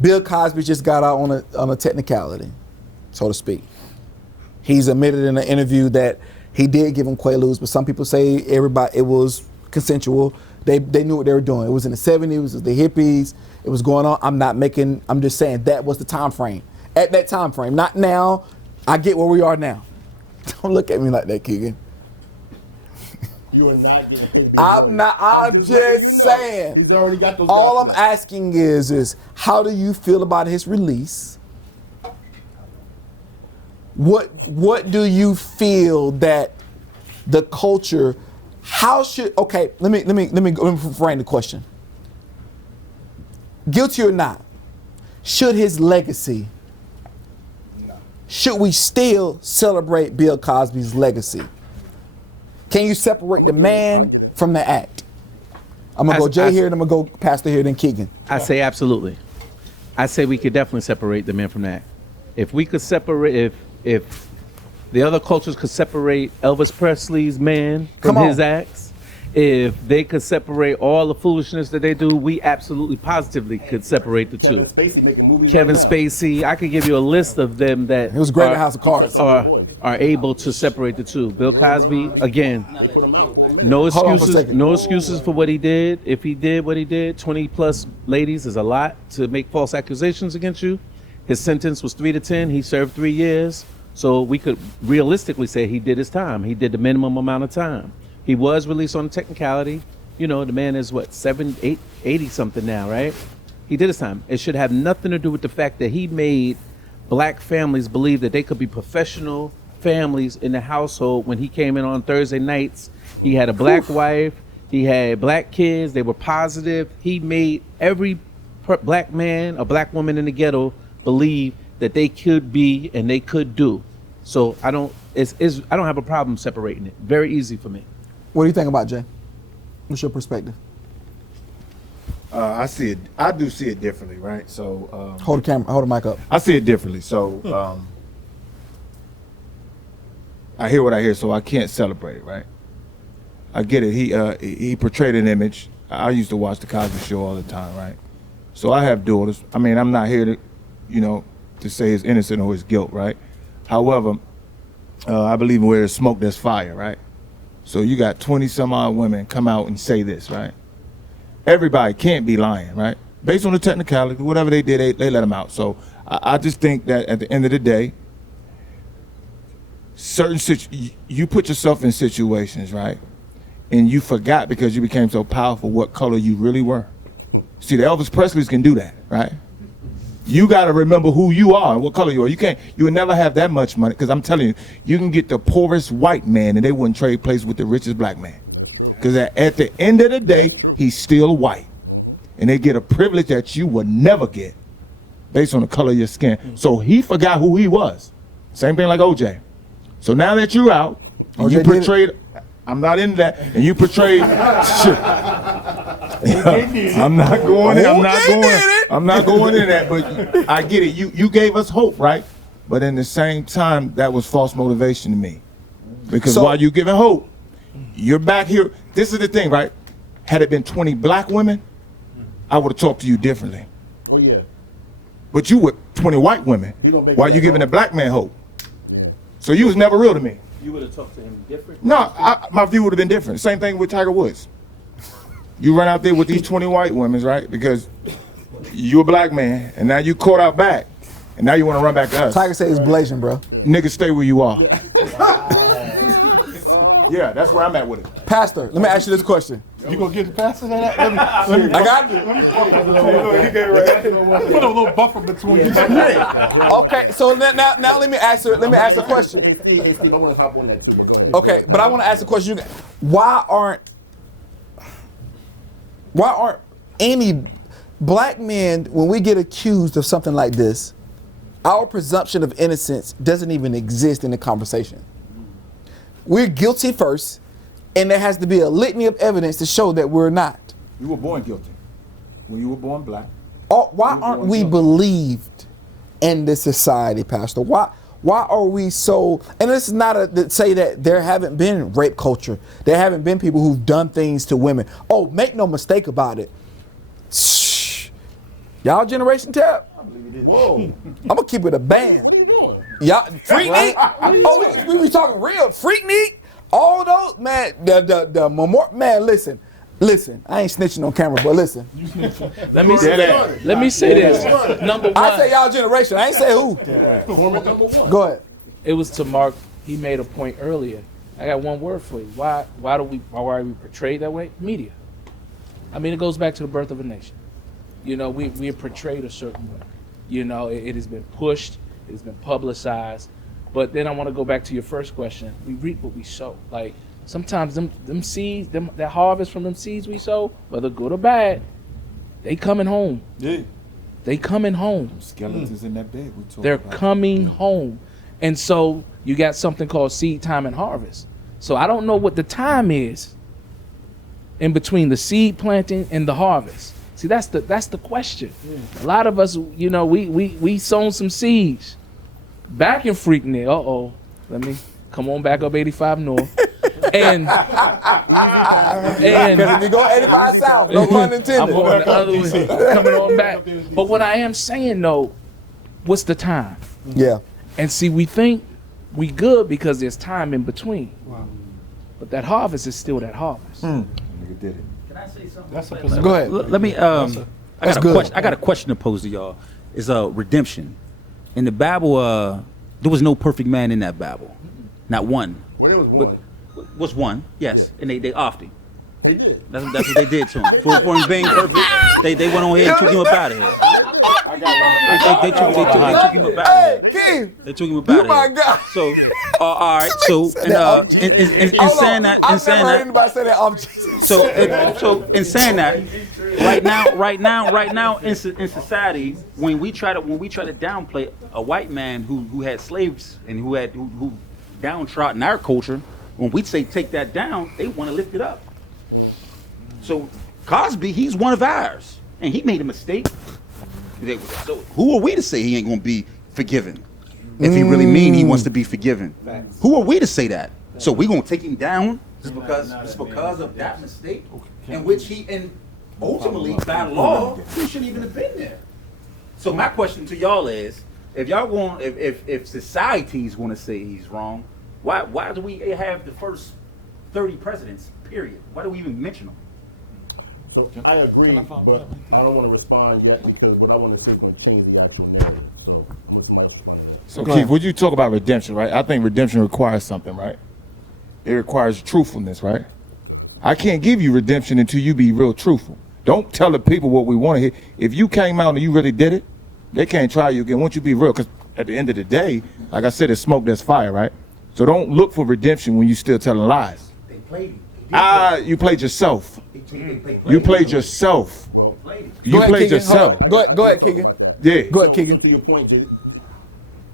Bill Cosby just got out on a technicality, so to speak. He's admitted in an interview that he did give him quaaludes, but some people say it was consensual. They knew what they were doing. It was in the 70s, it was the hippies, it was going on. I'm just saying that was the time frame. At that time frame, not now. I get where we are now. Don't look at me like that, Keegan. You are not getting paid. I'm just saying. He's already got those. All I'm asking is how do you feel about his release? What do you feel that the culture? Let me frame the question. Guilty or not, should his legacy? Should we still celebrate Bill Cosby's legacy? Can you separate the man from the act? I'm gonna go Jay here, and I'm gonna go Pastor here, then Keegan. I say absolutely. I say we could definitely separate the man from that. If we could separate, if the other cultures could separate Elvis Presley's man from his acts, if they could separate all the foolishness that they do, we absolutely positively could separate the two. Kevin Spacey, I could give you a list of them that it was great in House of Cards. Are able to separate the two. Bill Cosby, again, no excuses for what he did. If he did what he did, 20 plus ladies is a lot to make false accusations against you. His sentence was 3 to 10. He served 3 years. So we could realistically say he did his time. He did the minimum amount of time. He was released on a technicality. You know, the man is what, 80 something now, right? He did his time. It should have nothing to do with the fact that he made black families believe that they could be professional families in the household. When he came in on Thursday nights, he had a black wife, he had black kids, they were positive. He made every black man or black woman in the ghetto believe that they could be and they could do. So I don't have a problem separating it. Very easy for me. What do you think about Jay? What's your perspective? I do see it differently, right? So Hold the mic up. I see it differently. So I hear what I hear, so I can't celebrate it, right? I get it. He portrayed an image. I used to watch the Cosby Show all the time, right? So I have daughters. I mean, I'm not here to, to say he's innocent or his guilt, right? However, I believe where there's smoke, there's fire, right? So you got 20 some odd women come out and say this, right? Everybody can't be lying, right? Based on the technicality, whatever they did, they let them out. So I just think that at the end of the day, you put yourself in situations, right? And you forgot because you became so powerful what color you really were. See, the Elvis Presleys can do that, right? You got to remember who you are and what color you are. You will never have that much money, because I'm telling you, you can get the poorest white man and they wouldn't trade places with the richest black man. Because at the end of the day, he's still white. And they get a privilege that you will never get based on the color of your skin. So he forgot who he was. Same thing like OJ. So now that you're out, and you portrayed, I'm not into that, and you portrayed, shit. I'm not going in that, but I get it. You gave us hope, right? But in the same time, that was false motivation to me. Because while you giving hope, you're back here. This is the thing, right? Had it been 20 black women, I would have talked to you differently. Oh, yeah. But you with 20 white women, why you giving a black man hope? So you was never real to me. You would have talked to him different? No, my view would have been different. Same thing with Tiger Woods. You run out there with these 20 white women, right? Because you a black man, and now you caught out back, and now you want to run back to us. Tiger said it's blazing, bro. Niggas, stay where you are. Yeah, that's where I'm at with it. Pastor, let me ask you this question. You gonna get the pastor that? Let me I got it. put a little buffer between you. Okay, so now let me ask a question. I want to hop on that too. Okay, but I want to ask a question. Why aren't any black men, when we get accused of something like this, our presumption of innocence doesn't even exist in the conversation? We're guilty first, and there has to be a litany of evidence to show that we're not. You were born guilty. When you were born black. Why aren't we believed in this society, Pastor? Why are we so? And this is not to say that there haven't been rape culture. There haven't been people who've done things to women. Oh, make no mistake about it. Shh. Y'all Generation Tab? Whoa. I'm gonna keep it a band. What are you doing? Y'all Freaknik? Oh, we talking real Freaknik? All those, man. Man, listen. I ain't snitching on camera, but listen. Let me say this. Number one. I say y'all generation. I ain't say who. Go ahead. It was to Mark. He made a point earlier. I got one word for you. Why are we portrayed that way? Media. I mean, it goes back to the birth of a nation. We are portrayed a certain way. It has been pushed. It has been publicized. But then I want to go back to your first question. We reap what we sow. Like sometimes them seeds, that harvest from them seeds we sow, whether good or bad, they coming home. Yeah. They coming home. Skeletons in that bed. They're coming home. And so you got something called seed time and harvest. So I don't know what the time is in between the seed planting and the harvest. See, that's the question. A lot of us, we sown some seeds back in Freaknik. Let me come on back up 85 North. And if you go 85 South, no pun intended. I'm going the other way, coming on back. But what I am saying though, what's the time? Yeah. And see, we think we good because there's time in between. Wow. But that harvest is still that harvest. Nigga did it. Can I say something? That's a Go ahead. Let me. I got a question to pose to y'all. Is redemption. in the Bible, there was no perfect man in that Bible, not one. Well, there was But one. was one, yes, and they offed him. They did. That's what they did to him. For him being perfect, they went on here and took him up out of here. They took him up out of here. Keith, They took him up you out of my here. God. So, all right. So, in saying that, I've never heard anybody say that off Jesus. so in saying that, right now in society, when we try to downplay a white man who had slaves and who downtrodden our culture, when we say take that down, they want to lift it up. So Cosby, he's one of ours, and he made a mistake. So who are we to say he ain't gonna be forgiven? If he really mean he wants to be forgiven, who are we to say that? So we gonna take him down just because of that mistake, in which he and ultimately by law he shouldn't even have been there. So my question to y'all is, if y'all want, if society's gonna say he's wrong, why do we have the first 30 presidents? Period. Why do we even mention them? So I agree, but I don't want to respond yet because what I want to say is going to change the actual narrative. So I'm going to somebody respond to that. So Keith, would you talk about redemption, right? I think redemption requires something, right? It requires truthfulness, right? I can't give you redemption until you be real truthful. Don't tell the people what we want to hear. If you came out and you really did it, they can't try you again. Once you be real, because at the end of the day, like I said, it's smoke, that's fire, right? So don't look for redemption when you still telling lies. They played him. You played yourself. You played yourself. You played yourself. Go ahead, Keegan. Yeah. Go ahead, Keegan. To your point, Jay,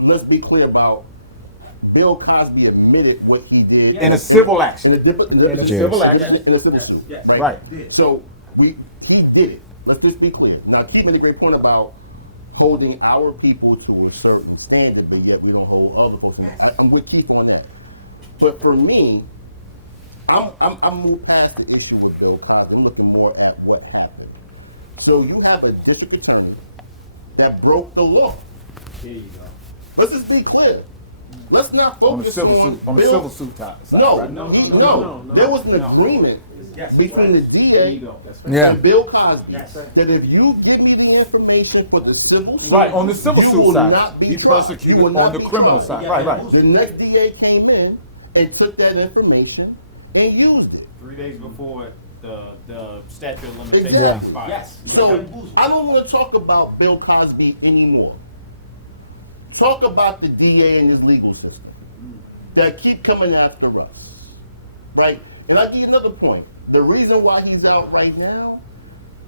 let's be clear about Bill Cosby admitted what he did In a civil action. in a civil action. In a civil suit, Yes. right? Right. So he did it. Let's just be clear. Now, Keith made a great point about holding our people to a certain standard, but yet we don't hold other people to that. I'm with Keith on that. But for me, I'm moved past the issue with Bill Cosby. I'm looking more at what happened. So you have a district attorney that broke the law. Here you go. Let's just be clear. Let's not On the focus civil on suit, on the Bill. civil suit side, No, right? no. There was an agreement between the DA Yeah. and Bill Cosby Yes. that if you give me the information for the civil suit, Right, on the civil you suit will side. not be He tried. persecuted You will on not the be criminal tried. side. Right. The next DA came in and took that information and used it. 3 days before the statute of limitations Exactly. expired. Yes. So I don't want to talk about Bill Cosby anymore. Talk about the DA and his legal system that keep coming after us, right? And I'll give you another point. The reason why he's out right now,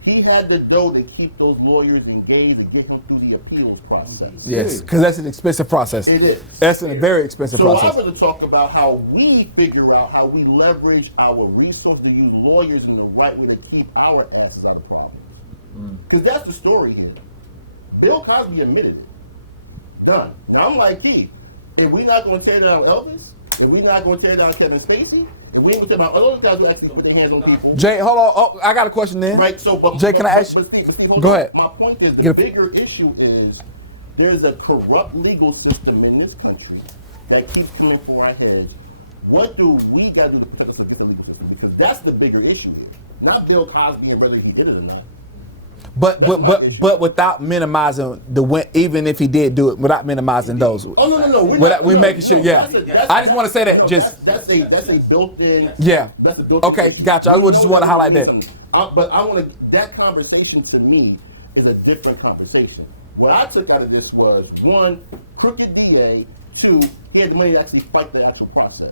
he had the dough to keep those lawyers engaged and get them through the appeals process. Yes, because that's an expensive process. It is. That's a very expensive So process. I'm going to talk about how we figure out how we leverage our resources to use lawyers in the right way to keep our asses out of problems. Because that's the story here. Bill Cosby admitted it. Done. Now I'm like, Keith, if we're not going to tear down Elvis, if we're not going to tear down Kevin Spacey, if we ain't going to tear down all those guys who actually put their hands on people. Jay, hold on. Oh, I got a question then. Right, so, but Jay, can I ask you? but Steve, hold Go on. ahead. My point is, the Get a- bigger issue is there's a corrupt legal system in this country that keeps coming for our heads. What do we got to do to protect us against the legal system? Because that's the bigger issue here. Not Bill Cosby and whether he did it or not. But without minimizing even if he did do it, without minimizing those. Oh no! We're making sure. Yeah, I just want to say that. That's a built-in. Yeah. That's a built-in. Okay, gotcha. I just want to highlight that. But I want to. That conversation to me is a different conversation. What I took out of this was 1, crooked DA. 2, he had the money to actually fight the actual process.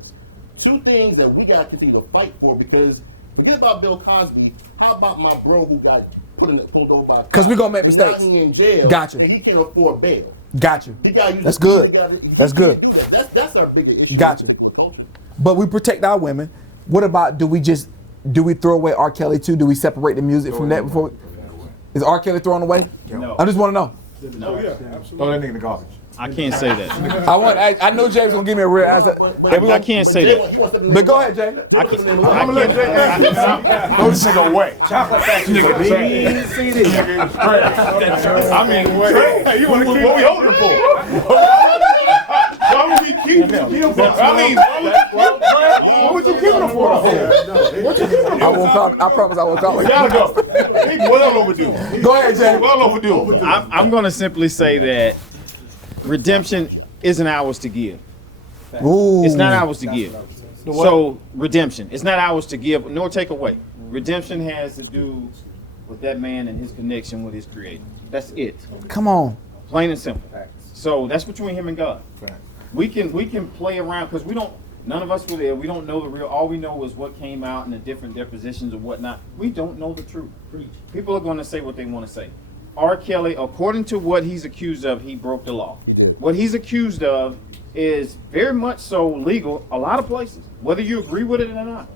2 things that we got to continue to fight for, because forget about Bill Cosby. How about my bro who got pulled over by? Because we're gonna make mistakes. Now he in jail. Gotcha. And he can't afford bail. Gotcha. You gotta use That's the- good. you gotta- That's good. That's our bigger issue. Gotcha. with culture. But we protect our women. What about do we throw away R. Kelly too? Do we separate the music from that before? Is R. Kelly thrown away? No. I just want to know. Throw that nigga in the garbage. I can't say that. I know Jay's gonna give me a real answer. I can't say that. But go ahead, Jay. I'm gonna let Jay answer. Throw this nigga away. I mean, Hey, you want to keep what we holding for? Why would we keep him? I mean, what would you give him for? What you giving him I won't call. I promise I won't call. Gotta go. He well overdue. Go ahead, Jay. Well overdue. I'm going to simply say that redemption isn't ours to give. Ooh. It's not ours to give. So redemption, it's not ours to give nor take away. Redemption has to do with that man and his connection with his Creator. That's it. Come on. Plain and simple. So that's between him and God. We can play around because none of us were there. We don't know the real. All we know is what came out in the different depositions or whatnot. We don't know the truth. People are going to say what they want to say. R. Kelly, according to what he's accused of, he broke the law. What he's accused of is very much so legal a lot of places, whether you agree with it or not.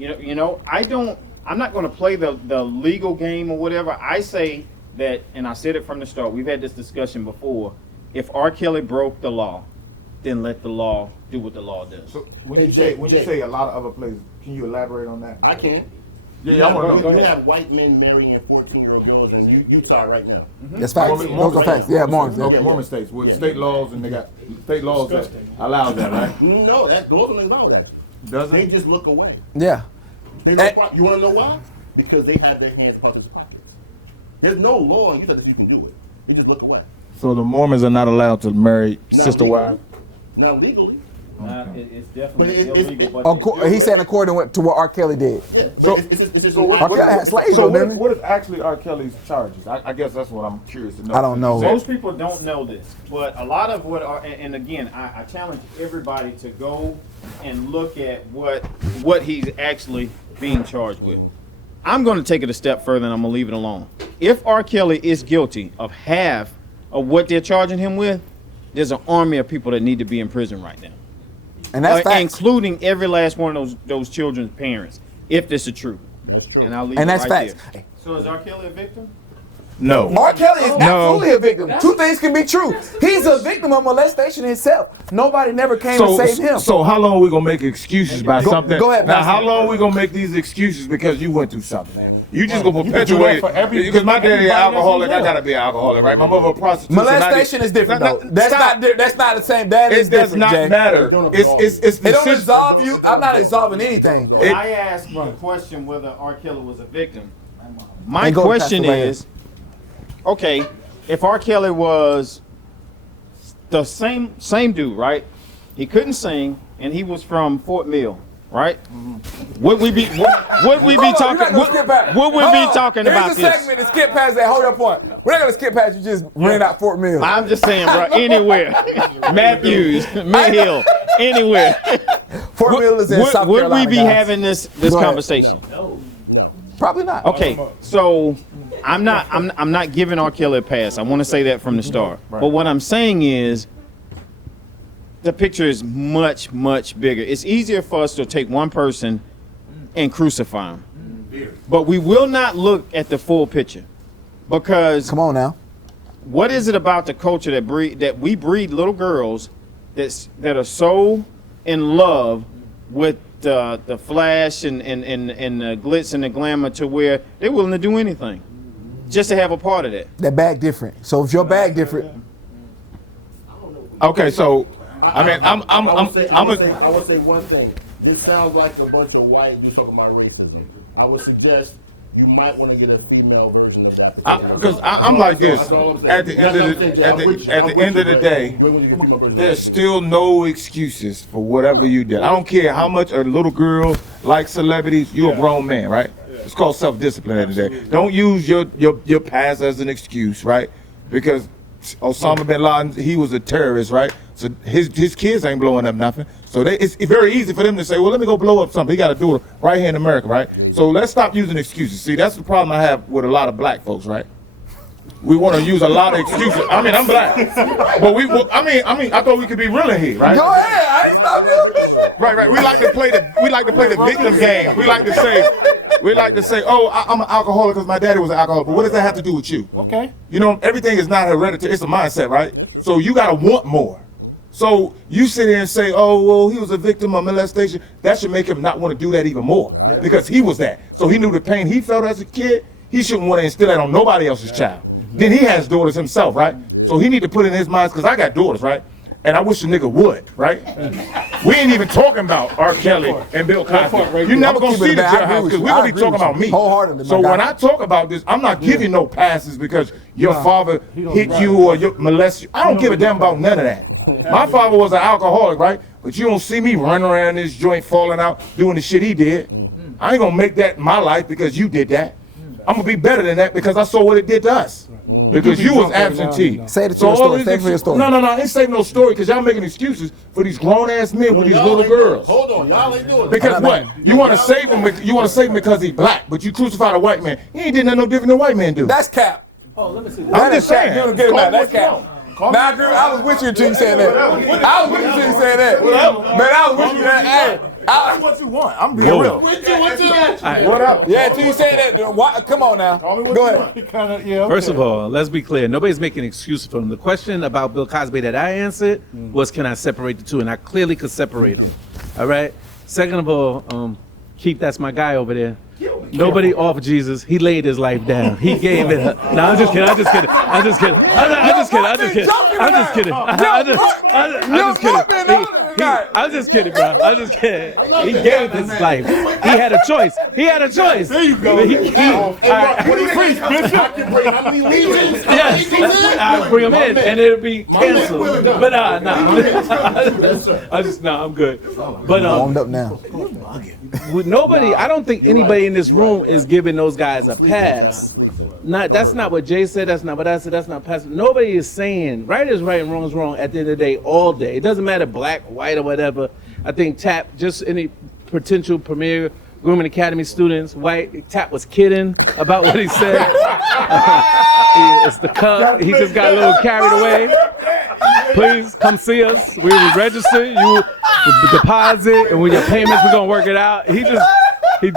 I'm not going to play the legal game or whatever. I say that, and I said it from the start, we've had this discussion before, if R. Kelly broke the law, then let the law do what the law does. So when you say a lot of other places, can you elaborate on that? I can. Yeah, I want to know. You have white men marrying 14-year-old girls in Utah right now. That's facts. Those are facts. Yeah, Mormon. Okay, Mormon states with state laws, and they got state laws that allow that, right? No, that's Northern law. That Doesn't they just look away. Yeah. You want to know why? Because they have their hands out his pockets. There's no law in Utah that you can do it. They just look away. So the Mormons are not allowed to marry sister wives? Not legally. It's definitely illegal. He's saying according to what R. Kelly did. Yeah. So- R. Kelly had slaves, So didn't he? what is actually R. Kelly's charges? I guess that's what I'm curious to know. I don't know. Most people don't know this, but a lot of and again, I challenge everybody to go and look at what he's actually being charged with. I'm going to take it a step further and I'm going to leave it alone. If R. Kelly is guilty of half of what they're charging him with, there's an army of people that need to be in prison right now. And that's facts. Including every last one of those children's parents, if this is true. That's true. And I'll leave And it that's right facts. there. So is R. Kelly a victim? No. R. Kelly is absolutely a victim. Two things can be true. He's a victim of molestation himself. Nobody never came to save him. So how long are we gonna make excuses by something? Go ahead, Now, Pastor. how long are we gonna make these excuses because you went through something, man? You just gonna perpetuate for every- because my daddy an everybody alcoholic. that's in I gotta be an alcoholic, right? My mother a prostitute. Molestation is different, though. That's not the same. That is It does different, not Jay. matter. It's It don't decision- absolve you. I'm not absolving anything. When I asked the question whether R. Kelly was a victim, my And go to question Pastor Larry. is, okay, if R. Kelly was the same dude, right? He couldn't sing, and he was from Fort Mill, right? Would we be Hold on, you're not talking? gonna skip past- Would we Hold be on. talking Here's about a this? segment to skip past that. Hold your point. We're not gonna skip past you just ran out Fort Mill. I'm just saying, bro. Anywhere, Matthews, Midhill, anywhere. Fort Mill is in South Would Carolina. we be guys. having this Go ahead. conversation? Probably not. Okay, so I'm not giving R. Kelly a pass. I want to say that from the start. But what I'm saying is the picture is much, much bigger. It's easier for us to take one person and crucify him. But we will not look at the full picture. Because Come on now. what is it about the culture that we breed little girls that are so in love with the flash and the glitz and the glamour to where they're willing to do anything just to have a part of that. That bag different. So if your bag different, Okay, so I mean, I would say one thing. It sounds like a bunch of white dudes talking about racism. I would suggest you might want to get a female version of that. because I'm like this. At the end of the day, there's still no excuses for whatever you did. I don't care how much a little girl likes celebrities. You're a grown man, right? It's called self-discipline at the end of the day. Don't use your past as an excuse, right? Because Osama bin Laden, he was a terrorist, right? So his kids ain't blowing up nothing. So it's very easy for them to say, well, let me go blow up something. He got to do it right here in America, right? So let's stop using excuses. See, that's the problem I have with a lot of black folks, right? We want to use a lot of excuses. I mean, I'm black, but I thought we could be real in here, right? go ahead. I ain't stop you. Right. We like to play the victim game. We like to say, oh, I'm an alcoholic because my daddy was an alcoholic. But what does that have to do with you? Okay. You know, everything is not hereditary. It's a mindset, right? So you got to want more. So you sit here and say, oh, well, he was a victim of molestation. That should make him not want to do that even more because he was that. So he knew the pain he felt as a kid. He shouldn't want to instill that on nobody else's child. Then he has daughters himself, right? So he need to put in his mind, because I got daughters, right? and I wish a nigga would, right? We ain't even talking about R. Kelly and Bill Cosby. You're never gonna see the jailhouse because we're gonna be talking about me. Wholeheartedly, So when I talk about this, I'm not giving no passes because your father hit you or molest you. I don't give a damn about none of that. My father was an alcoholic, right? But you don't see me running around this joint falling out doing the shit he did. I ain't gonna make that my life because you did that. I'm gonna be better than that because I saw what it did to us. Because you was absentee. Say it to your story. Say it for your story. No, I ain't saying no story because y'all making excuses for these grown ass men with these little girls. Hold on, y'all ain't doing Because what? You want to save him? You want to save him because he's black, but you crucified a white man. He ain't did nothing no different than white men do. That's cap. I'm just saying. Get him out. That's cap. Now, I agree. I was with you until you said that. I was with you until you said that. Man, I was with you that. Hey, That's what you want. I'm being real. what up? Yeah, until you said that. Come on now. Go ahead. First of all, let's be clear. Nobody's making excuses for him. The question about Bill Cosby that I answered was, can I separate the two? And I clearly could separate them. All right. Second of all, Keith, that's my guy over there. Nobody off Jesus. He laid his life down. He gave it up. No, I'm just kidding. I'm just kidding. I'm just kidding. I'm just kidding. I'm just kidding. I'm just kidding. I'm just kidding, bro. I'm just kidding. He gave his life. He had a choice. He had a choice. There you go. Yes. I'll bring him in, and it'll be canceled. But I'm good. But warmed up now. With nobody, I don't think anybody in this room is giving those guys a pass. That's not what Jay said. That's not what I said. That's not pass. Nobody is saying right is right and wrong is wrong at the end of the day, all day. It doesn't matter black, white, or whatever. I think Tap, just any potential premier Grooming Academy students, white, Tap was kidding about what he said. It's the cup. He just got a little carried away. Please come see us. We will register you, deposit, and with your payments, we're gonna work it out. He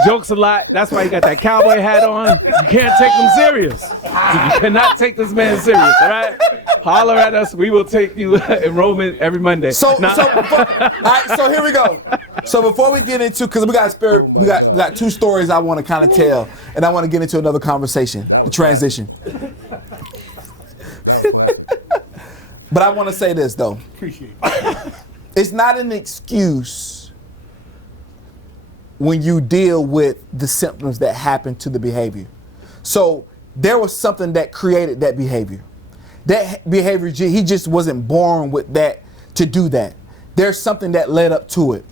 jokes a lot. That's why he got that cowboy hat on. You can't take him serious. You cannot take this man serious, all right? Holler at us. We will take you enrollment every Monday. All right, so here we go. So before we get into, because we got two stories I want to kind of tell, and I want to get into another conversation, the transition. But I want to say this though. Appreciate it. It's not an excuse when you deal with the symptoms that happen to the behavior. So there was something that created that behavior. That behavior, he just wasn't born with that to do that. There's something that led up to it.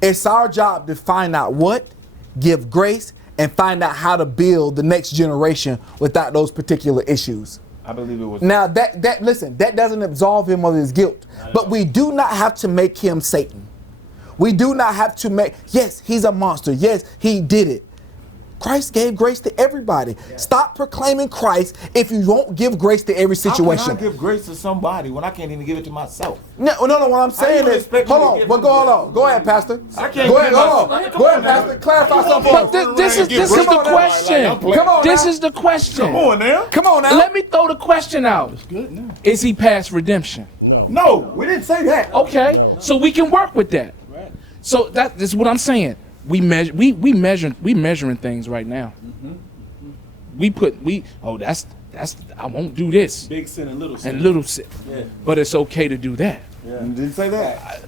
It's our job to find out what, give grace, and find out how to build the next generation without those particular issues. I believe it was. Now listen, that doesn't absolve him of his guilt, but we do not have to make him Satan. We do not have to make, yes, he's a monster. Yes, he did it. Christ gave grace to everybody. Stop proclaiming Christ if you won't give grace to every situation. How can I give grace to somebody when I can't even give it to myself? No, what I'm saying is, hold on. Go ahead, Pastor. I can't Go ahead, Pastor. Clarify something for us. But this is the question. Come on This now. is the question. Come on now. Let me throw the question out. Is he past redemption? No, we didn't say that. Okay, so we can work with that. So that is what I'm saying. We measuring things right now. That's I won't do this. Big sin and little sin. And little sin. Yeah. But it's okay to do that. You didn't say that.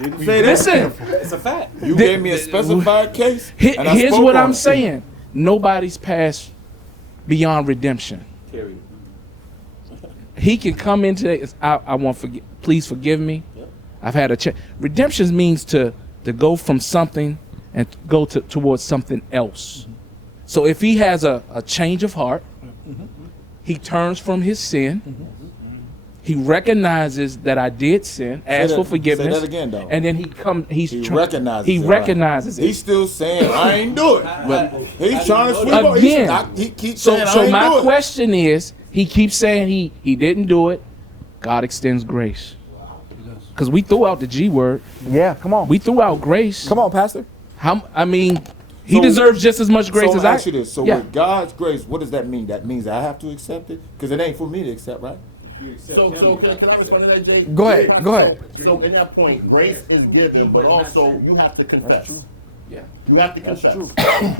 Didn't say listen, It's a fact. You gave me a specified case. and I here's spoke what on I'm it. saying. Nobody's passed beyond redemption. Period. He can come into it. I want please forgive me. I've had a change. Redemption means to go from something and go towards something else. So if he has a change of heart, he turns from his sin. He recognizes that I did sin, asks for forgiveness. Say that again, though. And then he recognizes. He it, recognizes right? it. He's still saying I ain't do it, but he's trying to sweep up. Again. He keeps saying I So ain't my do it. question is, he keeps saying he didn't do it. God extends grace. Because we threw out the G word. Yeah, come on. We threw out grace. Come on, Pastor. He deserves just as much grace so as I. Ask you this. So with God's grace, what does that mean? That means I have to accept it? Because it ain't for me to accept, right? So can I respond to that, Jay? Go ahead. So in that point, grace is given, but also you have to confess. Yeah. You have to confess,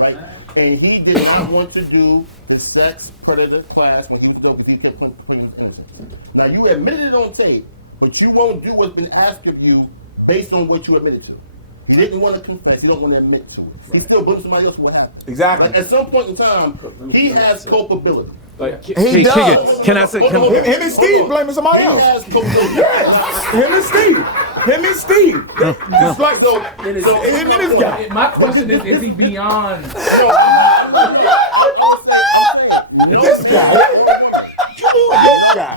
right? And he did not want to do the sex predator class when he was kept putting his innocence. Now you admitted it on tape, but you won't do what's been asked of you based on what you admitted to. You didn't want to confess. You don't want to admit to it. He still blames somebody else for what happened. Exactly. Like, at some point in time, he has culpability. Like, He does. Can I say? Him and Steve blaming somebody He else. has culpability. Him and Steve. Just like So him and this guy. My question is he beyond? This guy. Come on, this guy.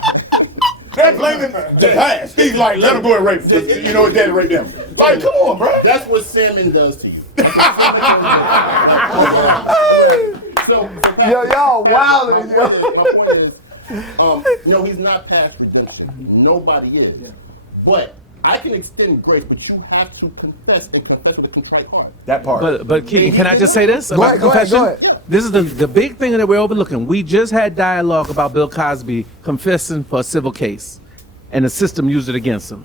They're blaming the past. Steve's like, let him go and rape him. You know, his daddy raped them. Like, come on, bro. That's what salmon does to you. Yo, y'all wildin', yo. My point is, no, he's not past redemption. Nobody is. But I can extend grace, but you have to confess and confess with a contrite heart. That part. But Keegan, can I just say this about ahead, go ahead, confession? go ahead. This is the big thing that we're overlooking. We just had dialogue about Bill Cosby confessing for a civil case, and the system used it against him.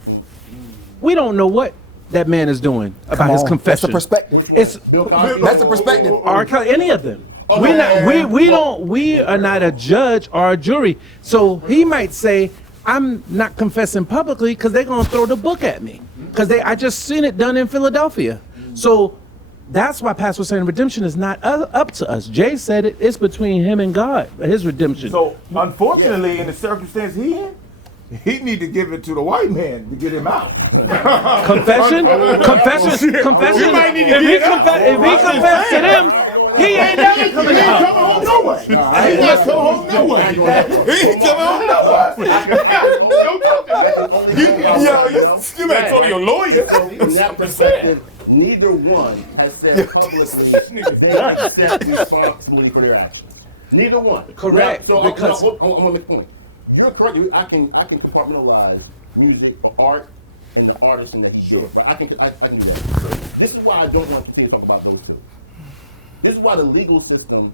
We don't know what that man is doing about his confession. That's the perspective. It's Bill Cosby. That's the perspective. R. Kelly, any of them. Oh, We no, not, no, no. we are not a judge or a jury. So he might say, I'm not confessing publicly because they're gonna throw the book at me. Because I just seen it done in Philadelphia. So that's why Pastor was saying redemption is not up to us. Jay said it's between him and God, his redemption. So, unfortunately, in the circumstance he need to give it to the white man to get him out. Confession? Confession? You might need to If he get it out. confessed to them, he ain't never coming He ain't out. coming home no way. He ain't not coming home no way. He ain't coming home no way. You better talk to your lawyer. From that perspective, neither one has said publicly they accept responsibility for their actions. Neither one. Correct, So because- I want to make a point. You're correct. I can compartmentalize music or art and the artist and the sure. I can do that. This is why I don't want to continue to talk about those two. This is why the legal system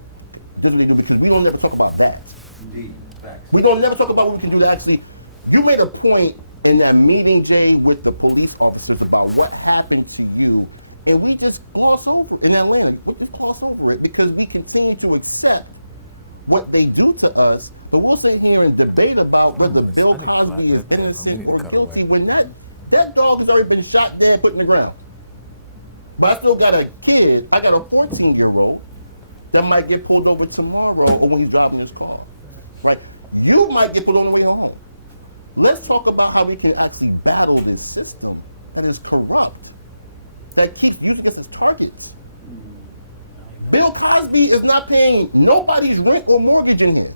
doesn't do because we don't never talk about that. Indeed. Facts. We don't never talk about what we can do to actually. You made a point in that meeting, Jay, with the police officers about what happened to you, and we just gloss over in Atlanta. We just gloss over it because we continue to accept what they do to us, but we'll sit here and debate about whether Bill Cosby is innocent or guilty when that dog has already been shot dead, put in the ground. But I still got a kid. I got a 14-year-old that might get pulled over tomorrow or when he's driving his car. Right? You might get pulled on the way home. Let's talk about how we can actually battle this system that is corrupt, that keeps using us as targets. Bill Cosby is not paying nobody's rent or mortgage in here.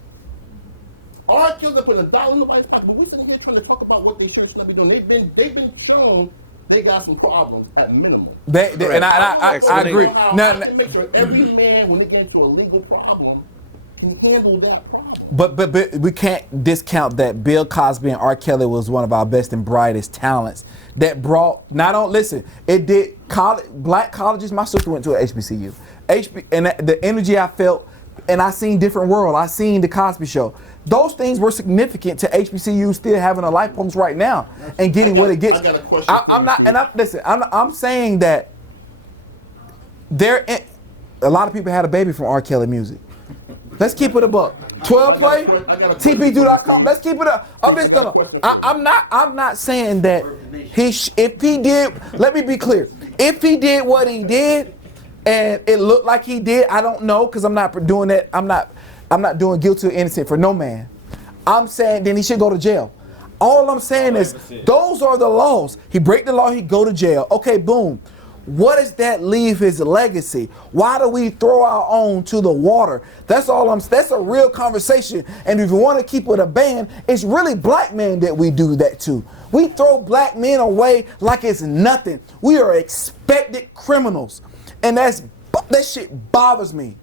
R. Kelly put $1 in nobody's pocket. But we're sitting here trying to talk about what they should not be doing. They've been shown they got some problems at minimum. And I agree. I can make sure every man, when they get into a legal problem, can handle that problem. But we can't discount that Bill Cosby and R. Kelly was one of our best and brightest talents that brought, it did black colleges. My sister went to an HBCU. And the energy I felt, and I seen different world. I seen the Cosby Show. Those things were significant to HBCU still having a life forms right now and getting what it gets. I got a question. I'm saying that a lot of people had a baby from R. Kelly music. Let's keep it a buck. 12 play, TPDo.com. Let's keep it up. I'm not saying that if he did. Let me be clear. If he did what he did, and it looked like he did, I don't know because I'm not doing that. I'm not doing guilty or innocent for no man. I'm saying then he should go to jail. All I'm saying is those are the laws. He break the law, he go to jail. Okay, boom. What does that leave his legacy? Why do we throw our own to the water? That's a real conversation. And if you want to keep it a ban, it's really black men that we do that to. We throw black men away like it's nothing. We are expected criminals. And that shit bothers me.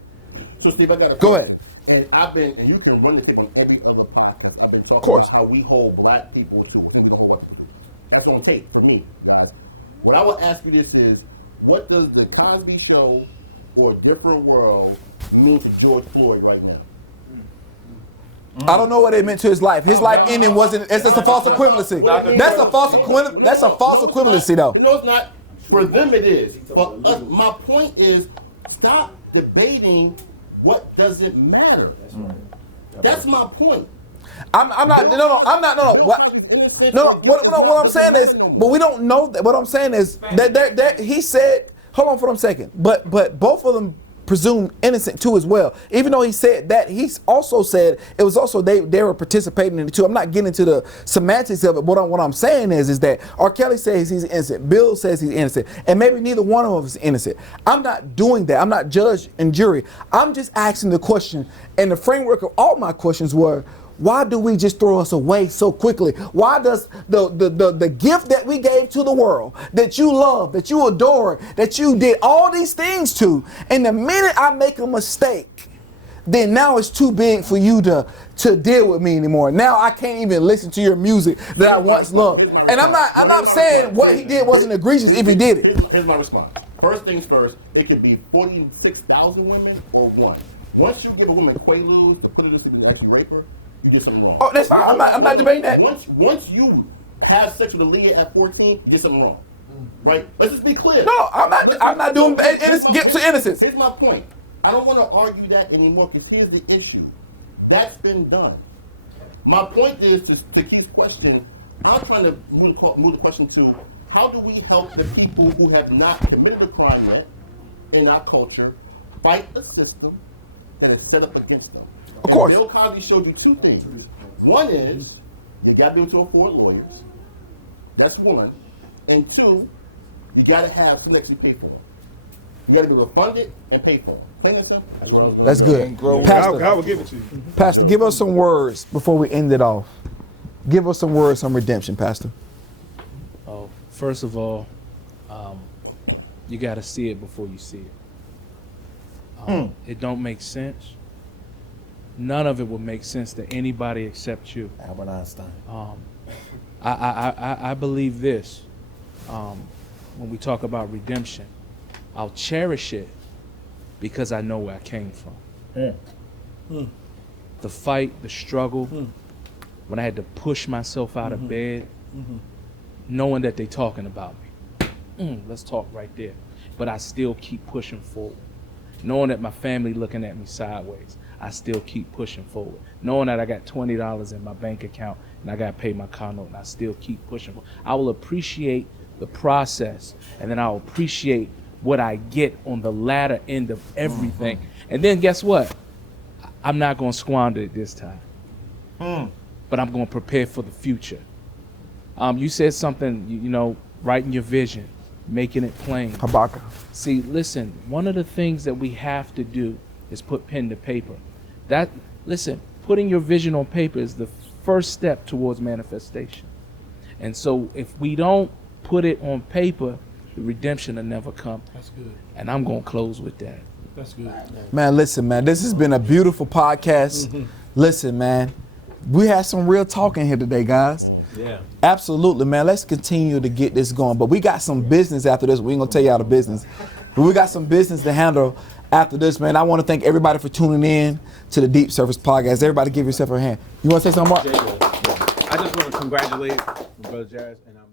So Steve, I got Go ahead. And you can run the tape on every other podcast. I've been talking about how we hold black people to. That's on tape for me, guys. What I would ask you this is, what does the Cosby Show or Different World mean to George Floyd right now? I don't know what it meant to his life. His life ending wasn't. It's just a false equivalency. That's a false equivalency, though. No, it's not. For them it is. But us, my point is, stop debating what doesn't matter. That's my point. I'm not. What I'm saying is, but we don't know that. What I'm saying is that he said. Hold on for one second. But both of them presumed innocent too as well. Even though he said that, he also said it was also they were participating in it too. I'm not getting into the semantics of it. What I'm saying is that R. Kelly says he's innocent. Bill says he's innocent, and maybe neither one of us is innocent. I'm not doing that. I'm not judge and jury. I'm just asking the question, and the framework of all my questions were, why do we just throw us away so quickly? Why does the gift that we gave to the world, that you love, that you adore, that you did all these things to, and the minute I make a mistake, then now it's too big for you to deal with me anymore. Now I can't even listen to your music that I once loved. And I'm not saying what he did wasn't egregious if he did it. Here's my response. First things first, it could be 46,000 women or one. Once you give a woman quaaludes to put it into actually rape her, you get something wrong. Oh, that's fine. I'm not debating that. Once you have sex with a Leah at 14, you get something wrong. Right? Let's just be clear. No, I'm not doing get to innocence. Here's my point. I don't want to argue that anymore because here's the issue. That's been done. My point is just to Keith's question. I'm trying to move the question to how do we help the people who have not committed a crime yet in our culture fight a system that is set up against them? Of course. Bill Cosby showed you two things. One is you got to be able to afford lawyers. That's one. And two, you got to have something that you pay for it. You got to be able to fund it and pay for it. That's good. Pastor, God will give it to you. Pastor, give us some words before we end it off. Give us some words on redemption, Pastor. Oh, first of all, you got to see it before you see it. It don't make sense. None of it will make sense to anybody except you. Albert Einstein. I believe this. When we talk about redemption, I'll cherish it because I know where I came from. The fight, the struggle, when I had to push myself out of bed, knowing that they talking about me. Let's talk right there. But I still keep pushing forward. Knowing that my family looking at me sideways, I still keep pushing forward. Knowing that I got $20 in my bank account and I got to pay my car note, and I still keep pushing forward. I will appreciate the process, and then I'll appreciate what I get on the latter end of everything. And then guess what? I'm not going to squander it this time. But I'm going to prepare for the future. You said something, you know, writing your vision, making it plain. Habakkuk. See, listen, one of the things that we have to do is put pen to paper. Listen, putting your vision on paper is the first step towards manifestation. And so if we don't put it on paper, the redemption will never come. That's good. And I'm going to close with that. That's good. Man, listen, man, this has been a beautiful podcast. Listen, man, we had some real talking here today, guys. Yeah. Absolutely, man. Let's continue to get this going. But we got some business after this. We ain't gonna tell you all the business. But we got some business to handle after this, man. I want to thank everybody for tuning in to the Deep Surface Podcast. Everybody give yourself a hand. You want to say something, Mark? I just want to congratulate Brother Jarrett, and I'm